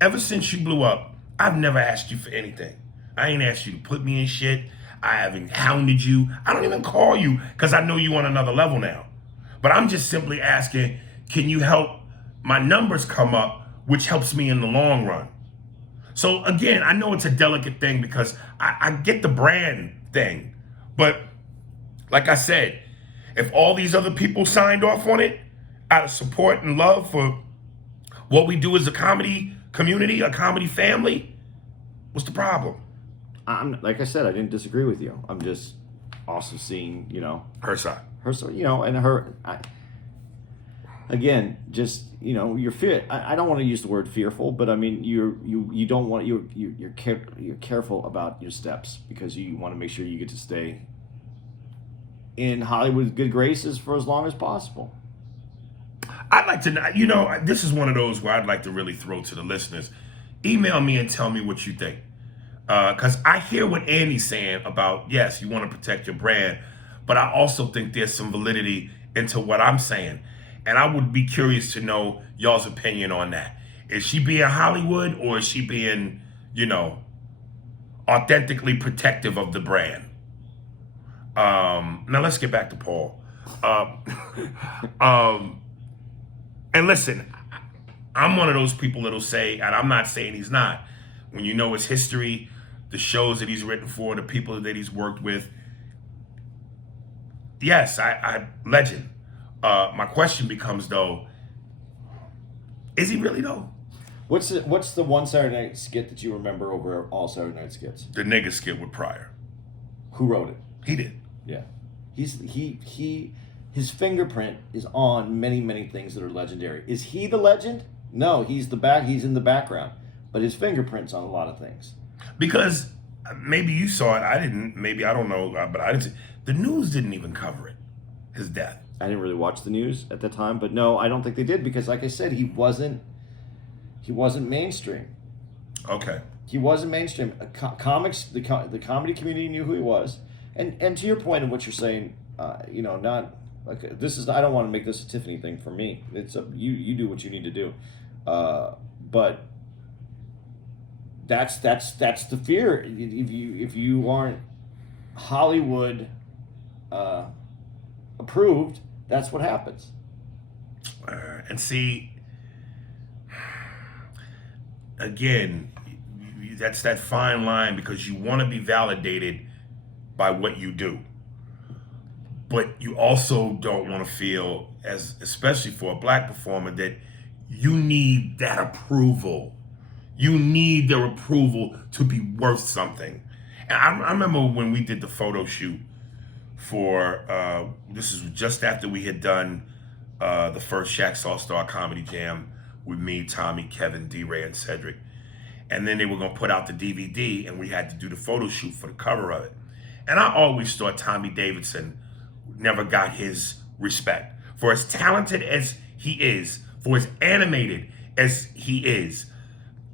ever since you blew up, I've never asked you for anything. I ain't asked you to put me in shit. I haven't hounded you. I don't even call you because I know you on another level now. But I'm just simply asking, can you help my numbers come up, which helps me in the long run? So again, I know it's a delicate thing because I get the brand thing. But like I said, if all these other people signed off on it out of support and love for what we do as a comedy community, a comedy family, what's the problem? Like I said, I didn't disagree with you. I'm just also seeing, Her side. And her. Again, just you're fear. I don't want to use the word fearful, but I mean you don't want you're careful about your steps because you want to make sure you get to stay in Hollywood's good graces for as long as possible. I'd like to know, this is one of those where I'd like to really throw to the listeners. Email me and tell me what you think. Because I hear what Andy's saying about, yes, you want to protect your brand, but I also think there's some validity into what I'm saying. And I would be curious to know y'all's opinion on that. Is she being Hollywood or is she being, authentically protective of the brand? Now let's get back to Paul. And listen, I'm one of those people that'll say, and I'm not saying he's not, when you know his history, the shows that he's written for, the people that he's worked with, yes, I legend. My question becomes, though, is he really, though? What's the one Saturday Night skit that you remember over all Saturday Night skits? The nigga skit with Pryor. Who wrote it? He did. Yeah. His fingerprint is on many, many things that are legendary. Is he the legend? No, he's in the background. But his fingerprint's on a lot of things. Because maybe you saw it, I didn't, maybe I don't know, but I didn't see. The news didn't even cover it, his death. I didn't really watch the news at the time, but no, I don't think they did because like I said, he wasn't mainstream. Okay. He wasn't mainstream. Comics, the comedy community knew who he was. And to your point of what you're saying, not like this is. I don't want to make this a Tiffany thing for me. It's you do what you need to do, but that's the fear. If you aren't Hollywood approved, that's what happens. And see, again, that's that fine line because you want to be validated by what you do. but you also don't want to feel, especially for a black performer, that you need that approval. You need their approval to be worth something. And I remember when we did the photo shoot for, this is just after we had done the first Shaq's All-Star Comedy Jam with me, Tommy, Kevin, D-Ray, and Cedric. And then they were going to put out the DVD, and we had to do the photo shoot for the cover of it. And I always thought Tommy Davidson never got his respect. For as talented as he is, for as animated as he is,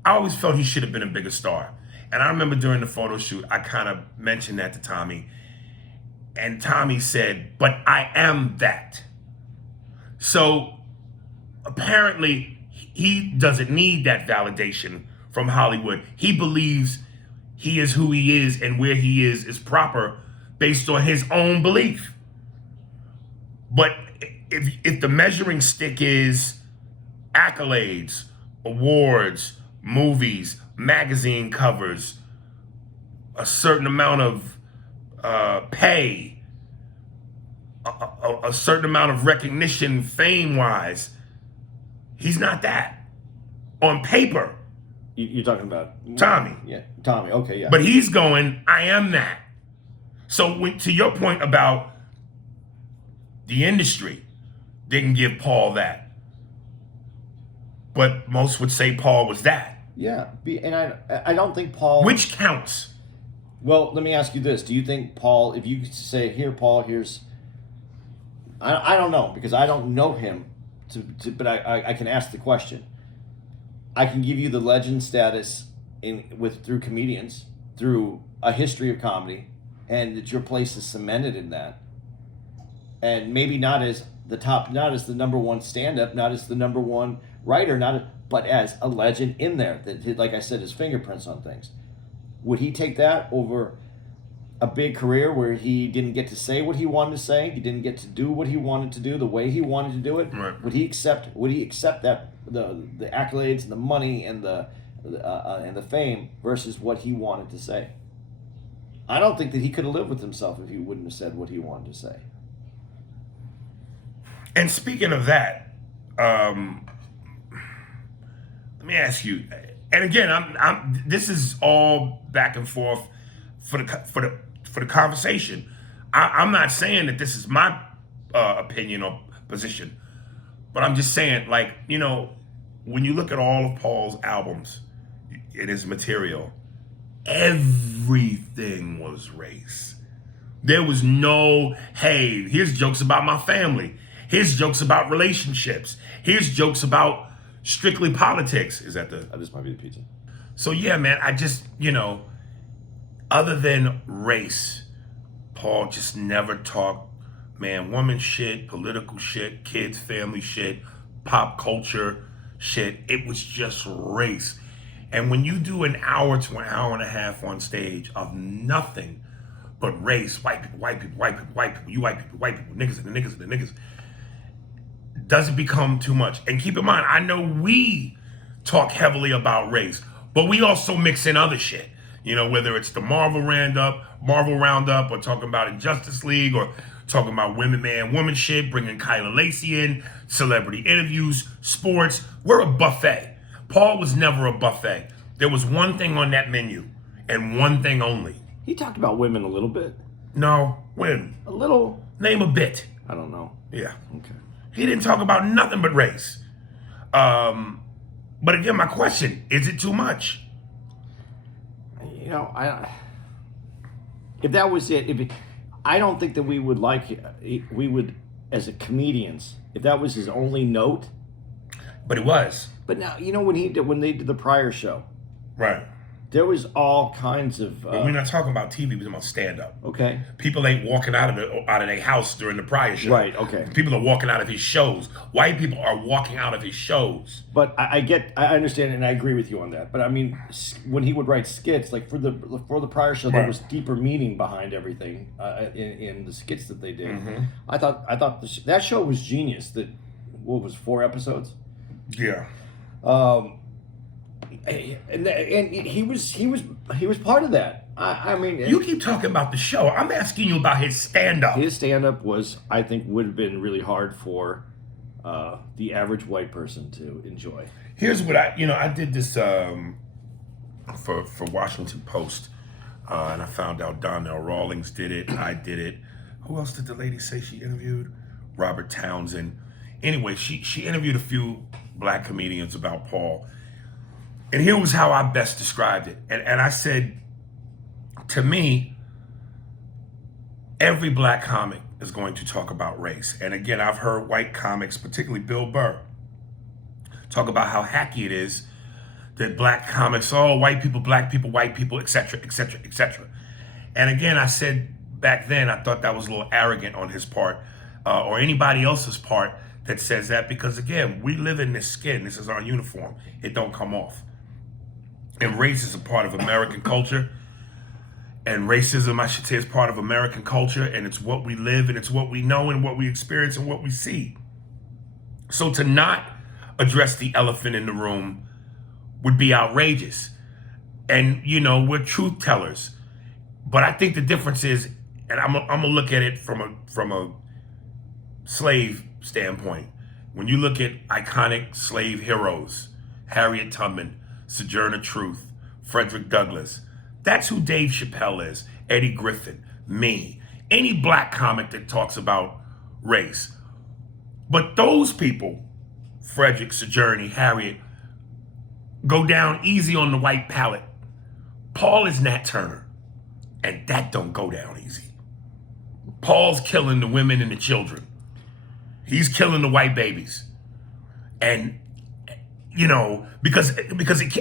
I always felt he should have been a bigger star. And I remember during the photo shoot, I kind of mentioned that to Tommy. And Tommy said, but I am that. So apparently he doesn't need that validation from Hollywood. He believes he is who he is and where he is proper based on his own belief. But if the measuring stick is accolades, awards, movies, magazine covers, a certain amount of pay, a certain amount of recognition fame-wise, he's not that. On paper. You're talking about Tommy. Yeah, Tommy. Okay, yeah. But he's going, I am that. So to your point about the industry didn't give Paul that. But most would say Paul was that. Yeah, and I don't think Paul... Which counts? Well, let me ask you this. Do you think Paul, if you could say, here, Paul, here's... I don't know, because I don't know him, but I can ask the question. I can give you the legend status through comedians, through a history of comedy, and that your place is cemented in that. And maybe not as the top, not as the number one stand-up, not as the number one writer, but as a legend in there that, like I said, his fingerprints on things. Would he take that over a big career where he didn't get to say what he wanted to say, he didn't get to do what he wanted to do the way he wanted to do it? Right. Would he accept that the accolades and the money and the fame versus what he wanted to say? I don't think that he could have lived with himself if he wouldn't have said what he wanted to say. And speaking of that, let me ask you. And again, I'm. This is all back and forth for the conversation. I'm not saying that this is my opinion or position, but I'm just saying, like, you know, when you look at all of Paul's albums, it is material. Everything was race. There was no, hey, here's jokes about my family. Here's jokes about relationships. Here's jokes about strictly politics. Is that the... This might be the pizza. So yeah, man, I just, you know, other than race, Paul just never talked, man, woman shit, political shit, kids, family shit, pop culture shit. It was just race. And when you do an hour to an hour and a half on stage of nothing but race, white people, white people, white people, white people, you white people, niggas and the niggas and the niggas, does it become too much? And keep in mind, I know we talk heavily about race, but we also mix in other shit. You know, whether it's the Marvel Roundup, or talking about Injustice League, or talking about women, man, woman shit, bringing Kyla Lacey in, celebrity interviews, sports. We're a buffet. Paul was never a buffet. There was one thing on that menu, and one thing only. He talked about women a little bit. No, when? A little. Name a bit. I don't know. Yeah. Okay. He didn't talk about nothing but race. But again, my question, is it too much? You know, if that was it, I don't think that we would, as a comedians, if that was his only note. But it was. But now, you know, when they did the Prior show. Right. There was all kinds of... But we're not talking about TV, we're talking about stand-up. Okay. People ain't walking out of their house during the Prior show. Right, okay. People are walking out of his shows. White people are walking out of his shows. But I understand, and I agree with you on that. But I mean, when he would write skits, like for the Prior show, there was deeper meaning behind everything in the skits that they did. Mm-hmm. I thought that show was genius. What was 4 episodes? Yeah. And he was part of that. I mean, You keep talking about the show. I'm asking you about his stand-up. his stand-up was, I think, would have been really hard for the average white person to enjoy. Here's what I did this for Washington Post, and I found out Donnell Rawlings did it. I did it. Who else did the lady say she interviewed? Robert Townsend. Anyway, she interviewed a few black comedians about Paul, and here was how I best described it. And I said, to me, every black comic is going to talk about race. And again, I've heard white comics, particularly Bill Burr, talk about how hacky it is that black comics, white people, black people, white people, etc., etc., etc. And again, I said back then, I thought that was a little arrogant on his part, or anybody else's part that says that, because again, we live in this skin. This is our uniform. It don't come off. And race is a part of American culture. And racism, I should say, is part of American culture, and it's what we live, and it's what we know, and what we experience, and what we see. So to not address the elephant in the room would be outrageous. And, we're truth tellers. But I think the difference is, and I'm gonna look at it from a slave standpoint. When you look at iconic slave heroes, Harriet Tubman, Sojourner Truth, Frederick Douglass, that's who Dave Chappelle is, Eddie Griffin, me, any black comic that talks about race. But those people, Frederick, Sojourner, Harriet, go down easy on the white palate. Paul is Nat Turner, and that don't go down easy. Paul's killing the women and the children. He's killing the white babies. And because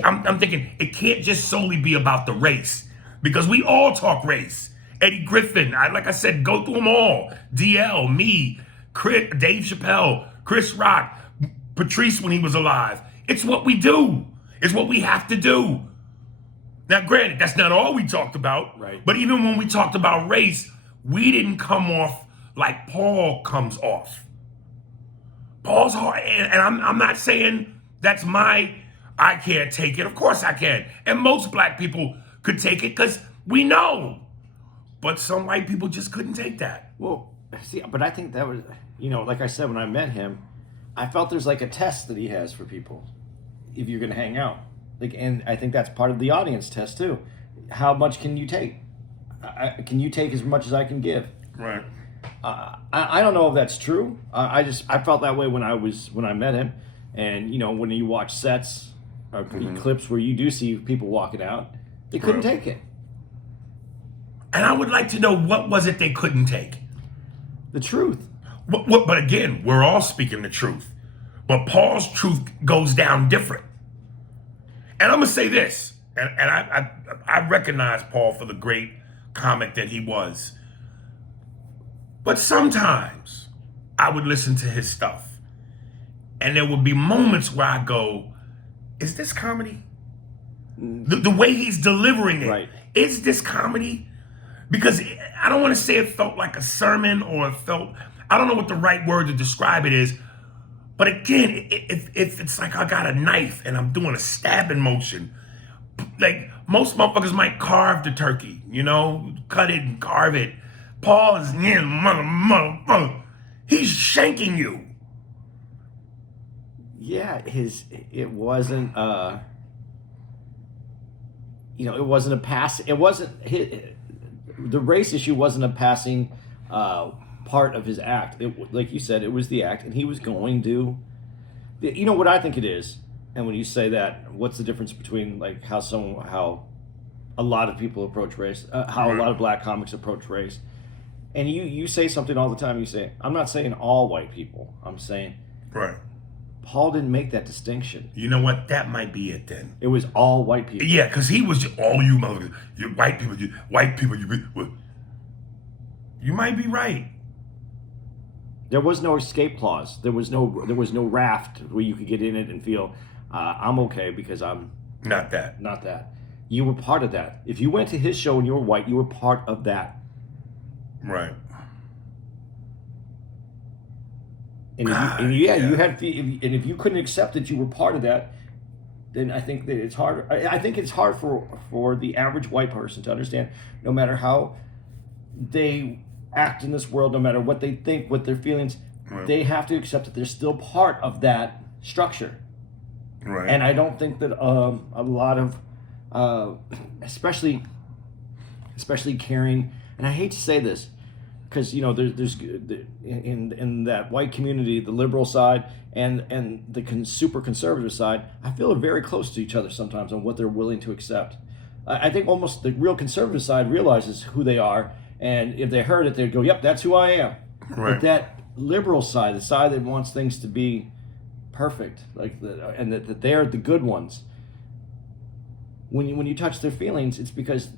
I'm thinking it can't just solely be about the race, because we all talk race. Eddie Griffin, like I said, go through them all. DL, me, Chris, Dave Chappelle, Chris Rock, Patrice when he was alive. It's what we do. It's what we have to do. Now, granted, that's not all we talked about. Right. But even when we talked about race, we didn't come off like Paul comes off. Paul's hard, and I'm not saying that's I can't take it. Of course I can. And most black people could take it because we know. But some white people just couldn't take that. Well, see, but I think that was, like I said, when I met him, I felt there's like a test that he has for people if you're going to hang out. And I think that's part of the audience test too. How much can you take? Can you take as much as I can give? Right. I don't know if that's true. I felt that way when I met him. And, when you watch sets or clips where you do see people walking out, they couldn't take it. And I would like to know, what was it they couldn't take? The truth. But again, we're all speaking the truth. But Paul's truth goes down different. And I'm going to say this, and I recognize Paul for the great comic that he was. But sometimes I would listen to his stuff, and there would be moments where I go, is this comedy? The way he's delivering it, right. Is this comedy? Because I don't want to say it felt like a sermon, or I don't know what the right word to describe it is. But again, if it's like I got a knife and I'm doing a stabbing motion, like most motherfuckers might carve the turkey, cut it and carve it. Paul is, mother, he's shanking you. Yeah, it wasn't it wasn't a pass. It wasn't the race issue wasn't a passing part of his act. Like you said, it was the act, and he was going to. What I think it is, and when you say that, what's the difference between like how a lot of people approach race, how a lot of black comics approach race, and you say something all the time. You say, I'm not saying all white people. I'm saying right. Paul didn't make that distinction. You know what? That might be it then. It was all white people. Yeah, because he was just, all you motherfuckers, you white people, you might be right. There was no escape clause. There was no raft where you could get in it and feel I'm okay because I'm not that. You were part of that. If you went to his show and you were white, you were part of that. Right. And if you had, and if you couldn't accept that you were part of that, then I think that it's harder. I think it's hard for the average white person to understand, no matter how they act in this world, no matter what they think, what their feelings, Right. they have to accept that they're still part of that structure. Right. And I don't think that a lot of, especially caring, and I hate to say this, because there's in that white community, the liberal side and the super conservative side, I feel are very close to each other sometimes on what they're willing to accept. I think almost the real conservative side realizes who they are, and if they heard it, they'd go, "Yep, that's who I am." Right. But that liberal side, the side that wants things to be perfect, and that they're the good ones. When you touch their feelings, it's because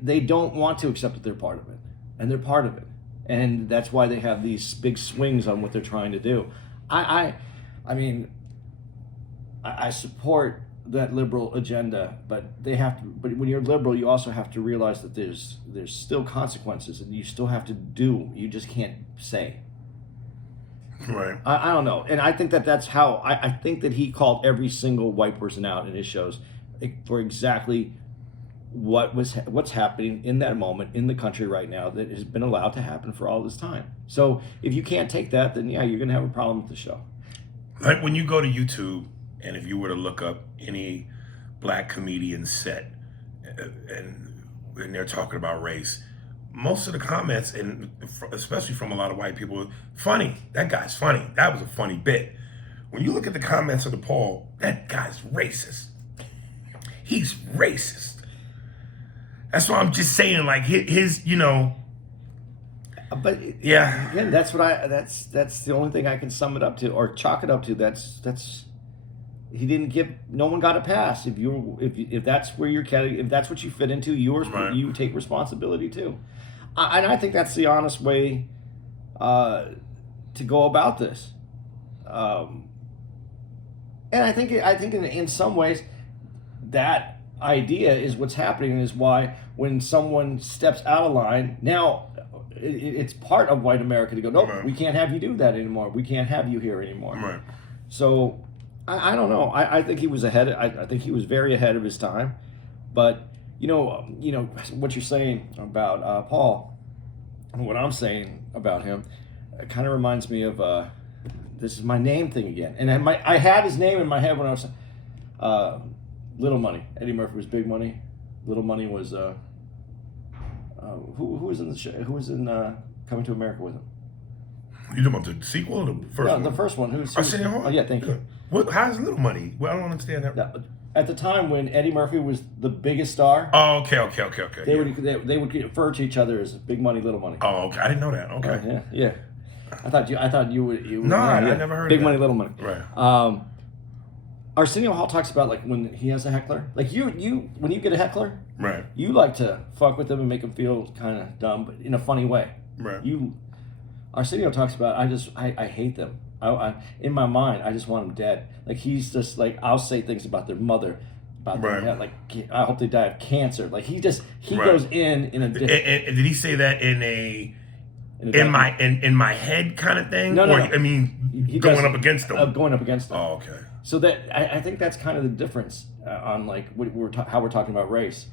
they don't want to accept that they're part of it, and they're part of it, and that's why they have these big swings on what they're trying to do. I mean, I support that liberal agenda, but they have to. But when you're liberal, you also have to realize that there's still consequences, and you still have to do. You just can't say. Right. I don't know, and I think that's how I think that he called every single white person out in his shows for exactly what's happening in that moment in the country right now that has been allowed to happen for all this time. So if you can't take that, then yeah, you're gonna have a problem with the show. Like when you go to YouTube, and if you were to look up any black comedian set, and they're talking about race, most of the comments, and especially from a lot of white people, funny. That guy's funny. That was a funny bit. When you look at the comments of the Paul, that guy's racist. He's racist. That's why I'm just saying, like his But yeah, again, that's the only thing I can sum it up to or chalk it up to. That's he didn't give. No one got a pass. If that's where you're if that's what you fit into, Right. you take responsibility too. And I think that's the honest way to go about this. And I think in some ways that idea is what's happening, is why when someone steps out of line, now it's part of white America to go, nope, Right. we can't have you do that anymore. We can't have you here anymore. right. So I don't know. I think he was ahead. I think he was very ahead of his time. But you know what you're saying about Paul, and what I'm saying about him, it kind of reminds me of this is my name thing again. And I had his name in my head when I was Little Money. Eddie Murphy was Big Money. Little Money was who was in the show? Who was in Coming to America with him? You talking about the sequel or the first No, one? the first one. Arsenio Hall? Oh yeah, thank you. How's Little Money? Well, I don't understand that. Now, at the time when Eddie Murphy was the biggest star, Oh, okay. they would refer to each other as Big Money, Little Money. Oh, okay. I didn't know that. Okay. Yeah. I thought you would. No, I never heard of Big that. Money, Little Money. Right. Arsenio Hall talks about like when he has a heckler, like you when you get a heckler, Right. you like to fuck with them and make them feel kind of dumb, but in a funny way. Right. Arsenio talks about I hate them. I in my mind I just want them dead. Like he's just like, I'll say things about their mother, about Right. their, like I hope they die of cancer. Like he Right. goes in a And did he say that in my head kind of thing? No. I mean, He going does- up against them. going up against them. Oh, okay. So that I think that's kind of the difference on like how we're talking about race.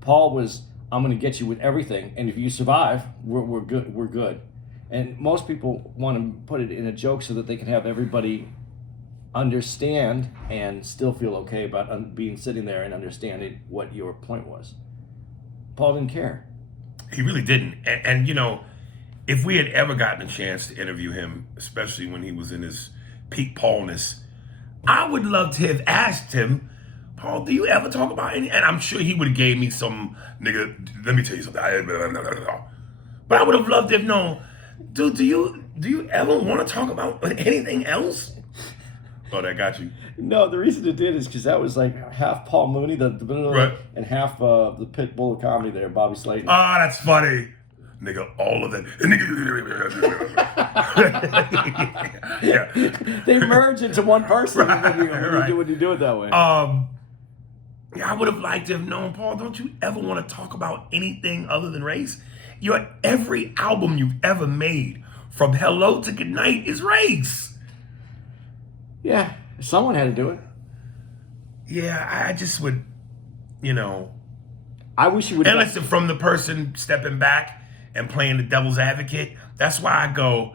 Paul was, I'm going to get you with everything, and if you survive, we're good. We're good. And most people want to put it in a joke so that they can have everybody understand and still feel okay about being sitting there and understanding what your point was. Paul didn't care. He really didn't. And if we had ever gotten a chance to interview him, especially when he was in his peak Paulness, I would love to have asked him, Paul, do you ever talk about any? And I'm sure he would have gave me some, nigga, let me tell you something. But I would have loved to have known, dude, do you ever want to talk about anything else? Oh, that got you. No, the reason it did is because that was like half Paul Mooney, the Right. and half the pit bull of comedy there, Bobby Slayton. Ah, that's funny. Nigga, all of that. Yeah. They merge into one person Right, when you do it that way. Yeah, I would have liked to have known, Paul, don't you ever want to talk about anything other than race? Every album you've ever made, from Hello to Goodnight, is race. Yeah, someone had to do it. yeah, I just would, you know, I wish you would. and listen, from the person stepping back and playing the devil's advocate, that's why I go,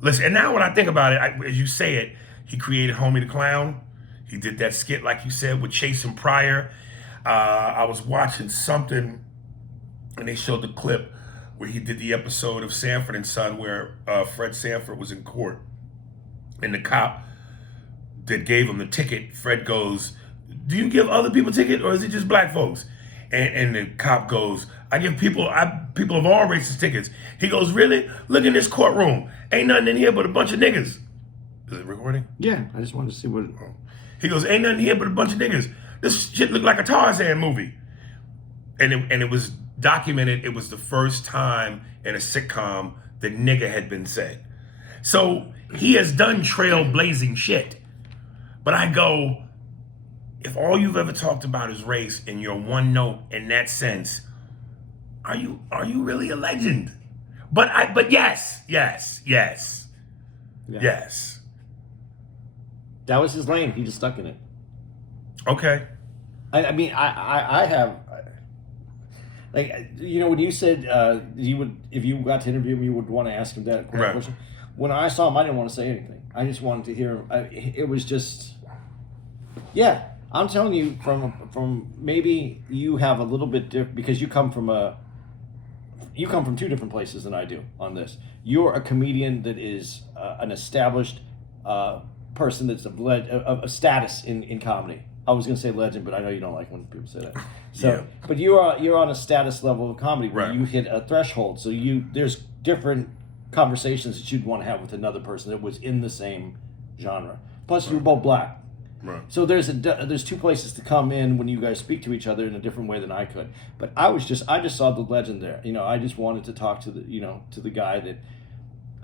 listen, and now when I think about it, as you say it, he created Homie the Clown. He did that skit, like you said, with Chase and Pryor. I was watching something, and they showed the clip where he did the episode of Sanford and Son, where Fred Sanford was in court, and the cop that gave him the ticket, Fred goes, "Do you give other people ticket, or is it just black folks?" And the cop goes, "I give people of all races tickets." He goes, "Really? Look in this courtroom. Ain't nothing in here but a bunch of niggas." Is it recording? Yeah, I just wanted to see what. He goes, "Ain't nothing here but a bunch of niggas. This shit looked like a Tarzan movie." And it was documented. It was the first time in a sitcom that nigga had been said. So he has done trailblazing shit. But I go, if all you've ever talked about is race and you're one note in that sense, are you really a legend? But yes. Yeah. Yes. That was his lane. He just stuck in it. Okay. I mean, I have, like, you know, when you said you would, if you got to interview him, you would want to ask him that Right. question. When I saw him, I didn't want to say anything. I just wanted to hear him. It was just, yeah. I'm telling you, from maybe you have a little bit different because you come from two different places than I do on this. You're a comedian that is an established person that's of a status in comedy. I was going to say legend, but I know you don't like when people say that. So, Yeah. But you're on a status level of comedy where Right. you hit a threshold. So there's different conversations that you'd want to have with another person that was in the same genre. Plus, you're both black. Right. So there's two places to come in when you guys speak to each other in a different way than I could. But I just saw the legend there. You know, I just wanted to talk to the guy that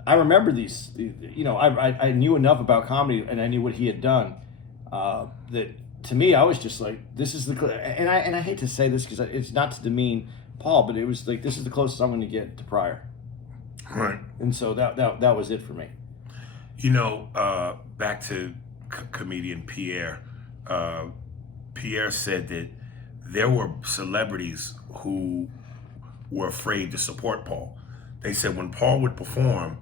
I remember these. You know, I knew enough about comedy and I knew what he had done. That to me, I was just like, this is and I hate to say this because it's not to demean Paul, but it was like this is the closest I'm going to get to Pryor. Right. And so that was it for me. You know, back to comedian Pierre. Pierre said that there were celebrities who were afraid to support Paul. They said when Paul would perform,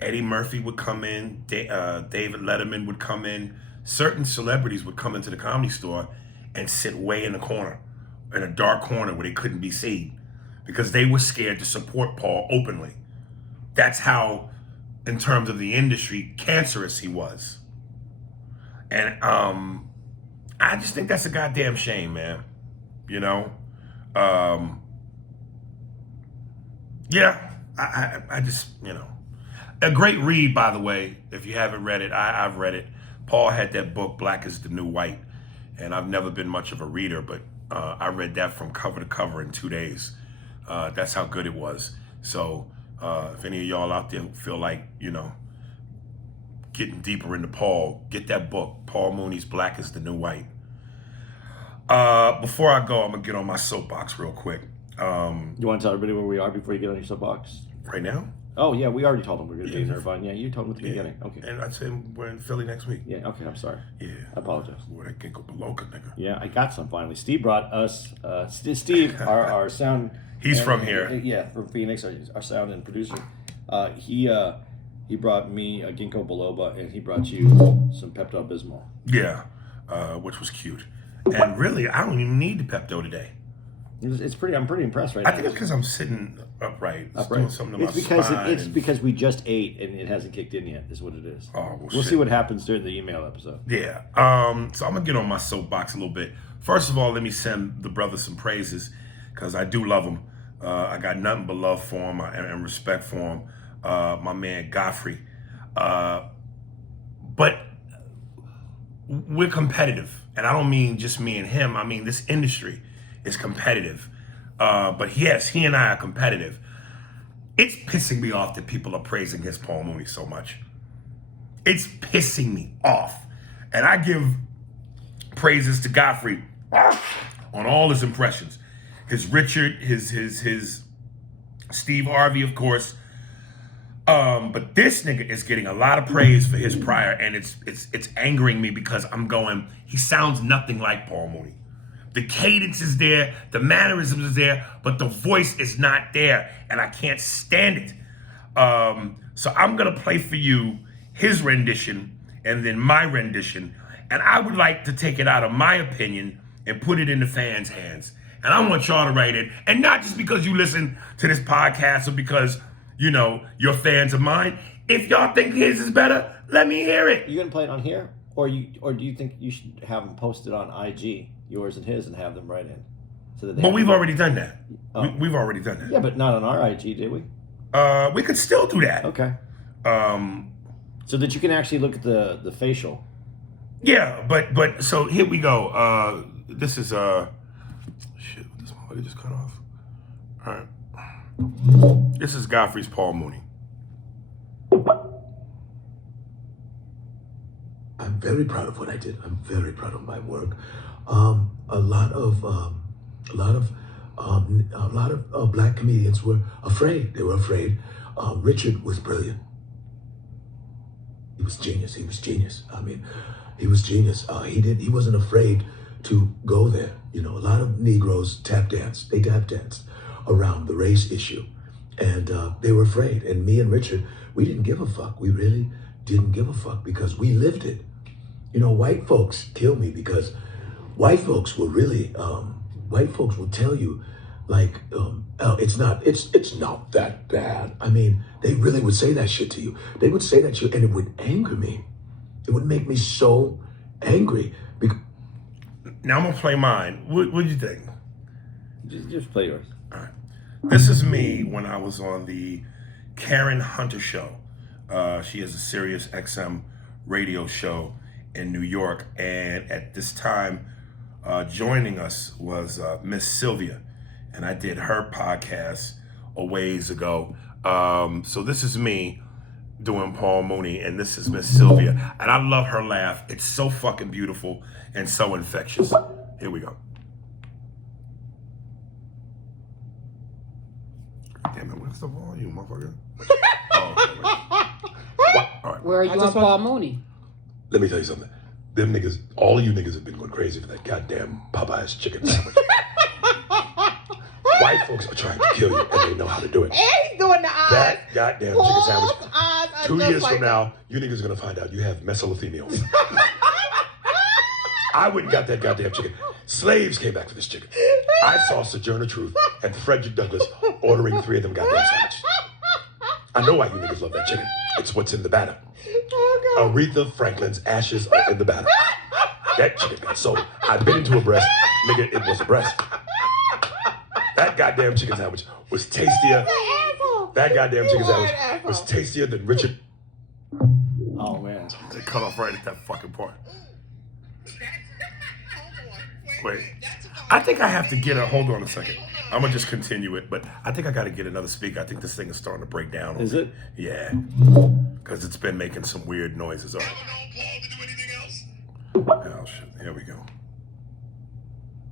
Eddie Murphy would come in, David Letterman would come in, certain celebrities would come into the Comedy Store and sit way in the corner, in a dark corner where they couldn't be seen, because they were scared to support Paul openly. That's how, in terms of the industry, cancerous he was. And I just think that's a goddamn shame, man. You know? Yeah, I just, you know. A great read, by the way, if you haven't read it. I've read it. Paul had that book, Black is the New White. And I've never been much of a reader, but I read that from cover to cover in 2 days. That's how good it was. So if any of y'all out there feel like, you know, getting deeper into Paul, get that book, Paul Mooney's Black is the New White. Before I go, I'm going to get on my soapbox real quick. You want to tell everybody where we are before you get on your soapbox? Right now? Oh, yeah, we already told them we're going to be in Irvine. Yeah, you told them at the beginning. Okay. And I said we're in Philly next week. Yeah, okay, I'm sorry. Yeah. I apologize. Boy, that Ginkgo Biloba nigga. Yeah, I got some finally. Steve brought us, Steve, our sound. He's from here. Yeah, from Phoenix, our sound and producer. He brought me a Ginkgo Biloba, and he brought you some Pepto-Bismol. Yeah, which was cute. And really, I don't even need the Pepto today. It's pretty. I'm pretty impressed right now. I think it's because I'm sitting upright. Doing something to my spine. It's because we just ate and it hasn't kicked in yet. Is what it is. Oh, we'll see what happens during the email episode. Yeah. So I'm gonna get on my soapbox a little bit. First of all, let me send the brother some praises because I do love him. I got nothing but love for him and respect for him. My man Godfrey. But we're competitive, and I don't mean just me and him. I mean this industry is competitive. But yes, he and I are competitive. It's pissing me off that people are praising his Paul Mooney so much. It's pissing me off. And I give praises to Godfrey on all his impressions. His Richard, his Steve Harvey, of course. But this nigga is getting a lot of praise for his prior, and it's angering me because I'm going, he sounds nothing like Paul Mooney. The cadence is there, the mannerisms is there, but the voice is not there, and I can't stand it. So I'm gonna play for you his rendition and then my rendition, and I would like to take it out of my opinion and put it in the fans' hands. And I want y'all to write it, and not just because you listen to this podcast or because, you know, you're fans of mine. If y'all think his is better, let me hear it. You gonna play it on here, or do you think you should have them posted on IG, yours and his, and have them write in? So that But we've already done that. Oh. We've already done that. Yeah, but not on our IG, did we? We could still do that. Okay. So that you can actually look at the facial. Yeah, but so here we go. This is shit. This motherfucker just cut off. All right. This is Godfrey's Paul Mooney. I'm very proud of what I did. I'm very proud of my work. A lot of black comedians were afraid. They were afraid. Richard was brilliant. He was genius. He was genius. I mean, he was genius. He wasn't afraid to go there. You know, a lot of Negroes tap danced. They tap danced around the race issue, and they were afraid. And me and Richard, we didn't give a fuck. We really didn't give a fuck because we lived it. You know, white folks kill me because white folks will really, white folks will tell you, like, oh, it's not that bad. I mean, they really would say that shit to you. They would say that shit, and it would anger me. It would make me so angry. Now I'm gonna play mine. What do you think? Just play yours. All right. This is me when I was on the Karen Hunter show. She has a Sirius XM radio show in New York, and at this time, joining us was Miss Sylvia, and I did her podcast a ways ago. So this is me doing Paul Mooney, and this is Miss Sylvia, and I love her laugh. It's so fucking beautiful and so infectious. Here we go. Damn it, where's the volume, motherfucker? Oh, okay, all right. Where are you on Paul Mooney? Let me tell you something. Them niggas, all of you niggas have been going crazy for that goddamn Popeye's chicken sandwich. White folks are trying to kill you, and they know how to do it. And he's doing the eyes. That goddamn chicken Paul's sandwich. eyes are 2 just years like from now, you niggas are gonna find out you have mesothelioma. I went and got that goddamn chicken. Slaves came back for this chicken. I saw Sojourner Truth and Frederick Douglass ordering 3 of them goddamn sandwiches. I know why you niggas love that chicken. It's what's in the batter. Aretha Franklin's ashes are in the batter. That chicken got sold. I bit into a breast. Nigga, it was a breast. That goddamn chicken sandwich was tastier. That goddamn chicken sandwich was tastier than Richard. Oh man. They cut off right at that fucking part. Wait, I think I have to get a, hold on a second. I'm gonna just continue it, but I think I gotta get another speaker. I think this thing is starting to break down. Is it? Yeah, because it's been making some weird noises. All right. Oh shit, here we go.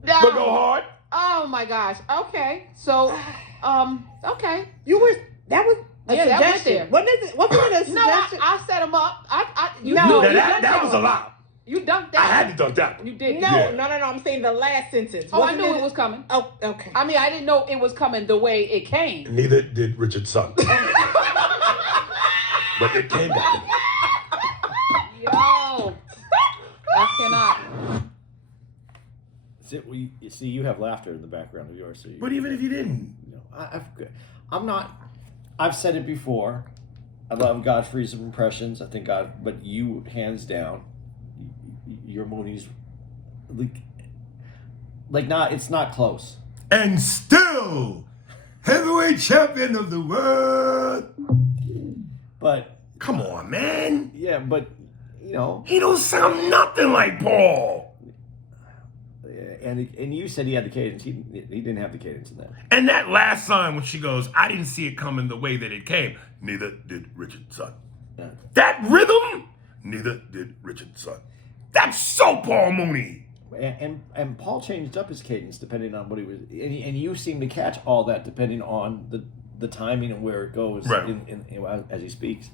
No. But go hard. Oh my gosh. Okay. So, okay. You were that was a Yeah, that went suggestion. there. What is it? What was it? A No, suggestion? I set him up. You No, you That dunked was a lie. You dunked that. I had to dunk that one. You did. no, Yeah. no. I'm saying the last sentence. Oh, I Wasn't knew it was coming. Oh, okay. I mean, I didn't know it was coming the way it came. Neither did Richard's son. But it came back. Yo, I cannot. See, you have laughter in the background of yours. So But even if you didn't, you know, I'm not. I've said it before. I love Godfrey's impressions. I think but you hands down, your Mooney's like not. It's not close. and still heavyweight champion of the world. But Come on, man. yeah, but you know, He don't sound nothing like Paul. and you said he had the cadence. He didn't have the cadence in that. And that last line when she goes, I didn't see it coming the way that it came. Neither did Richard's son. Yeah. That rhythm, neither did Richard's son. That's so Paul Mooney. And Paul changed up his cadence depending on what he was, and you seem to catch all that depending on the timing and where it goes Right. as he speaks.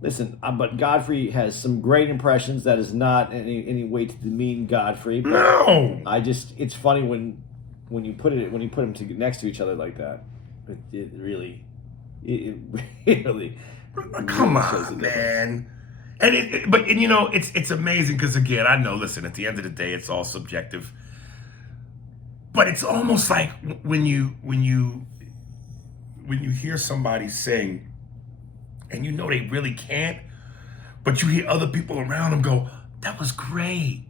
Listen, but Godfrey has some great impressions. That is not any way to demean Godfrey. But No. it's funny when you put them next to each other like that. It really. Come really shows the on, difference. man. And you know, it's amazing because again, I know. Listen, at the end of the day, it's all subjective. But it's almost like when you hear somebody sing, and you know they really can't, but you hear other people around them go, "That was great."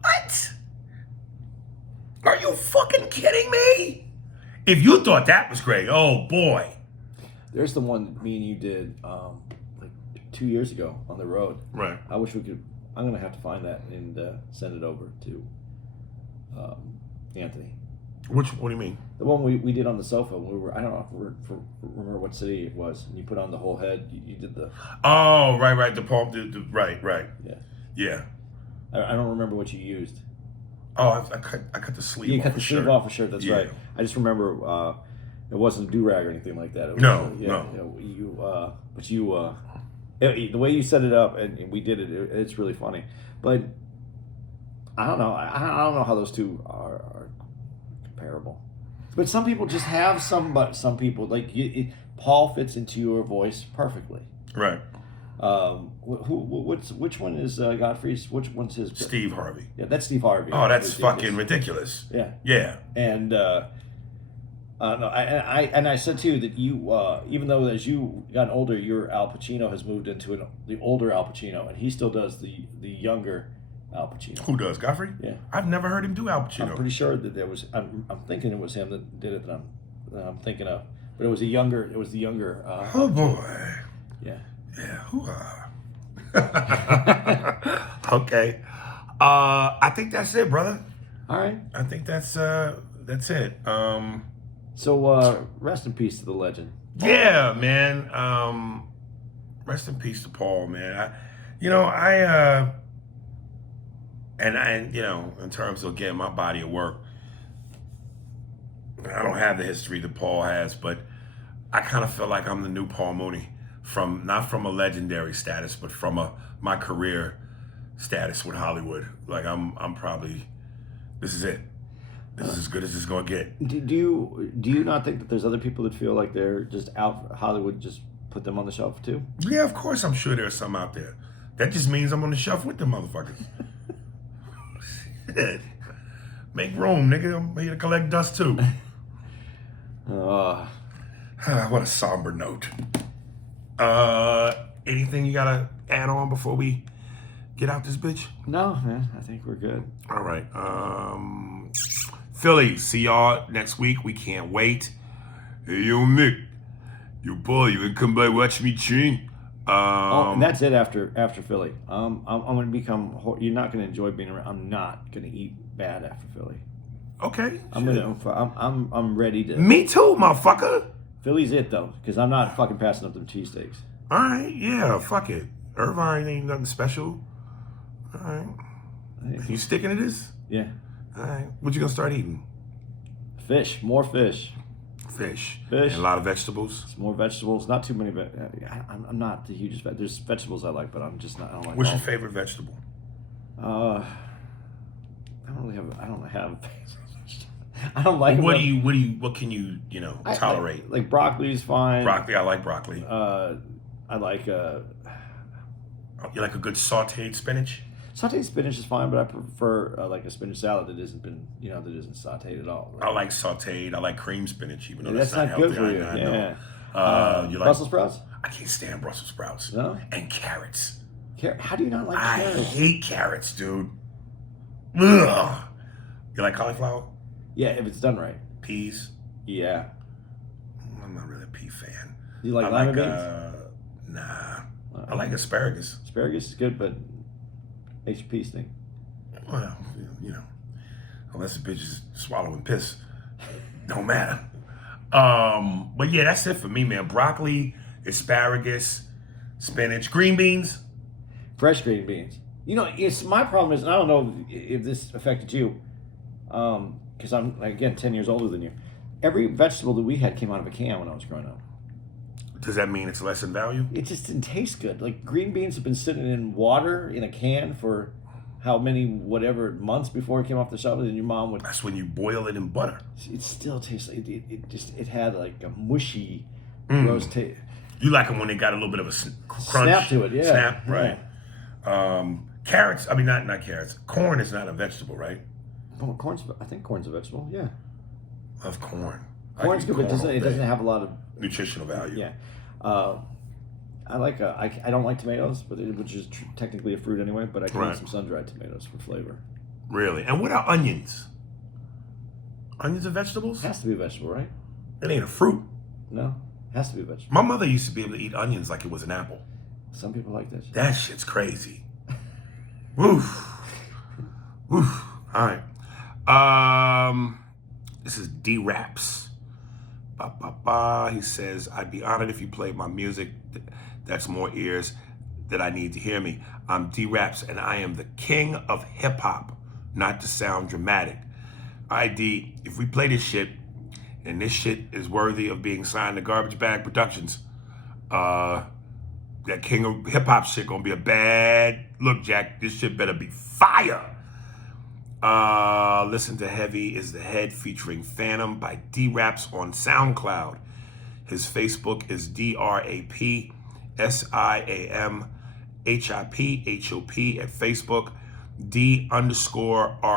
What? Are you fucking kidding me? If you thought that was great, oh boy. There's the one that me and you did like 2 years ago on the road. Right. I wish we could. I'm gonna have to find that and send it over to Anthony. What do you mean? The one we did on the sofa. We were. I don't know if remember what city it was. And you put on the whole head. You did the. Oh, right. The Paul. Right. Yeah. Yeah. I don't remember what you used. Oh, I cut the sleeve. You off cut the the sleeve shirt. off a shirt. That's Yeah. right. I just remember it wasn't a do rag or anything like that. It was, No, no. The way you set it up and we did it. It's really funny. But I don't know. I don't know how those two are comparable. But some people just have some. But some people Paul fits into your voice perfectly. Right. Which one is Godfrey's? Which one's his? Steve Harvey. Yeah, that's Steve Harvey. Oh, that's ridiculous. fucking ridiculous. Yeah. Yeah. And no, I said too that you, even though as you gotten older, your Al Pacino has moved into the older Al Pacino, and he still does the younger Al Pacino. Who does Godfrey? Yeah. I've never heard him do Al I'm Pacino. pretty sure that there was. I'm thinking it was him that did it. That I'm thinking of, but it was the younger. Oh boy. Yeah. Yeah. Who? Okay. I think that's it, brother. All right. I think that's it. So rest in peace to the legend. Yeah, man. Rest in peace to Paul, man. And in terms of again my body of work, I don't have the history that Paul has, but I kind of feel like I'm the new Paul Mooney, not from a legendary status, but from my career status with Hollywood. Like I'm probably, this is it. This is as good as it's gonna get. Do you not think that there's other people that feel like they're just out? Hollywood just put them on the shelf too. Yeah, of course I'm sure there's some out there. That just means I'm on the shelf with them motherfuckers. Shit. Make room, nigga. I'm here to collect dust too. What a somber note. Anything you gotta add on before we get out this bitch? No, man. I think we're good. All right. Philly, see y'all next week. We can't wait. Hey, yo, Nick. Yo, Paul, you gonna come by watch me train? And that's it after Philly. I'm gonna become. You're not gonna enjoy being around. I'm not gonna eat bad after Philly. Okay. I'm ready to. Me too, motherfucker. Philly's it though, because I'm not fucking passing up them cheesesteaks. All right, yeah, fuck it. Irvine ain't nothing special. All right. You sticking to this? Yeah. All right. What you gonna start eating? Fish, more fish. Fish. Fish. And a lot of vegetables. Some more vegetables. Not too many. I'm not the hugest. There's vegetables I like, but I'm just not. I don't like. What's all. your favorite vegetable? I don't really have. I don't have. I don't like. What can you tolerate? Like broccoli is fine. Broccoli, I like broccoli. I like. You like a good sautéed spinach? Sauteed spinach is fine, but I prefer like a spinach salad that isn't sauteed at all. I like sautéed. I like cream spinach, even though That's that's not healthy. good for you. I Yeah. know. You like Brussels sprouts? I can't stand Brussels sprouts. No? And carrots. How do you not like I carrots? hate carrots, dude. Ugh. You like cauliflower? Yeah, if it's done right. Peas? Yeah. I'm not really a pea fan. Do you like I lima like, beans? Nah. I like asparagus. Asparagus is good, but makes your pee stink. Well, unless the bitch is swallowing piss, don't matter. But yeah, that's it for me, man. Broccoli, asparagus, spinach, green beans. Fresh green beans. It's my problem is, and I don't know if this affected you, because I'm again 10 years older than you. every vegetable that we had came out of a can when I was growing up. Does that mean it's less in value? It just didn't taste good. Like green beans have been sitting in water in a can for how many whatever months before it came off the shelf, and your mom would. That's when you boil it in butter. It still tastes like it had like a mushy, gross taste. You like them when they got a little bit of a crunch. Snap to it, yeah. Snap, right. Carrots, I mean, not carrots. Corn is not a vegetable, right? Oh, I think corn's a vegetable. Yeah, Love corn. corn's good, but it doesn't have a lot of nutritional value. Yeah, I like. I don't like tomatoes, which is technically a fruit anyway. But I can eat some sun-dried tomatoes for flavor. Really? And what are onions? Onions are vegetables? Has to be a vegetable, right? It ain't a fruit. No, has to be a vegetable. My mother used to be able to eat onions like it was an apple. Some people like that. That shit's crazy. Woof. Woof. All right. This is D-Raps. He says, I'd be honored if you played my music. That's more ears that I need to hear me. I'm D-Raps, and I am the king of hip-hop, not to sound dramatic. All right, D, if we play this shit, and this shit is worthy of being signed to Garbage Bag Productions, that king of hip-hop shit gonna be a bad look, Jack. This shit better be fire. Listen to Heavy is the Head featuring Phantom by D-Raps on SoundCloud. His Facebook is DRAPSIAMHIPHOP at Facebook. D_RAPS_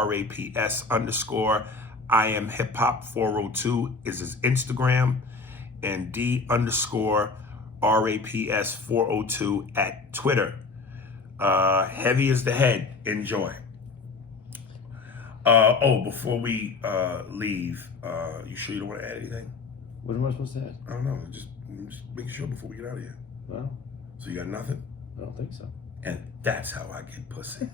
I am hip hop 402 is his Instagram, and D_RAPS 402 at Twitter. Heavy is the Head. Enjoy. Before we leave, you sure you don't want to add anything? What am I supposed to add? I don't know. Just make sure before we get out of here. Well, So you got nothing? I don't think so. And that's how I get pussy.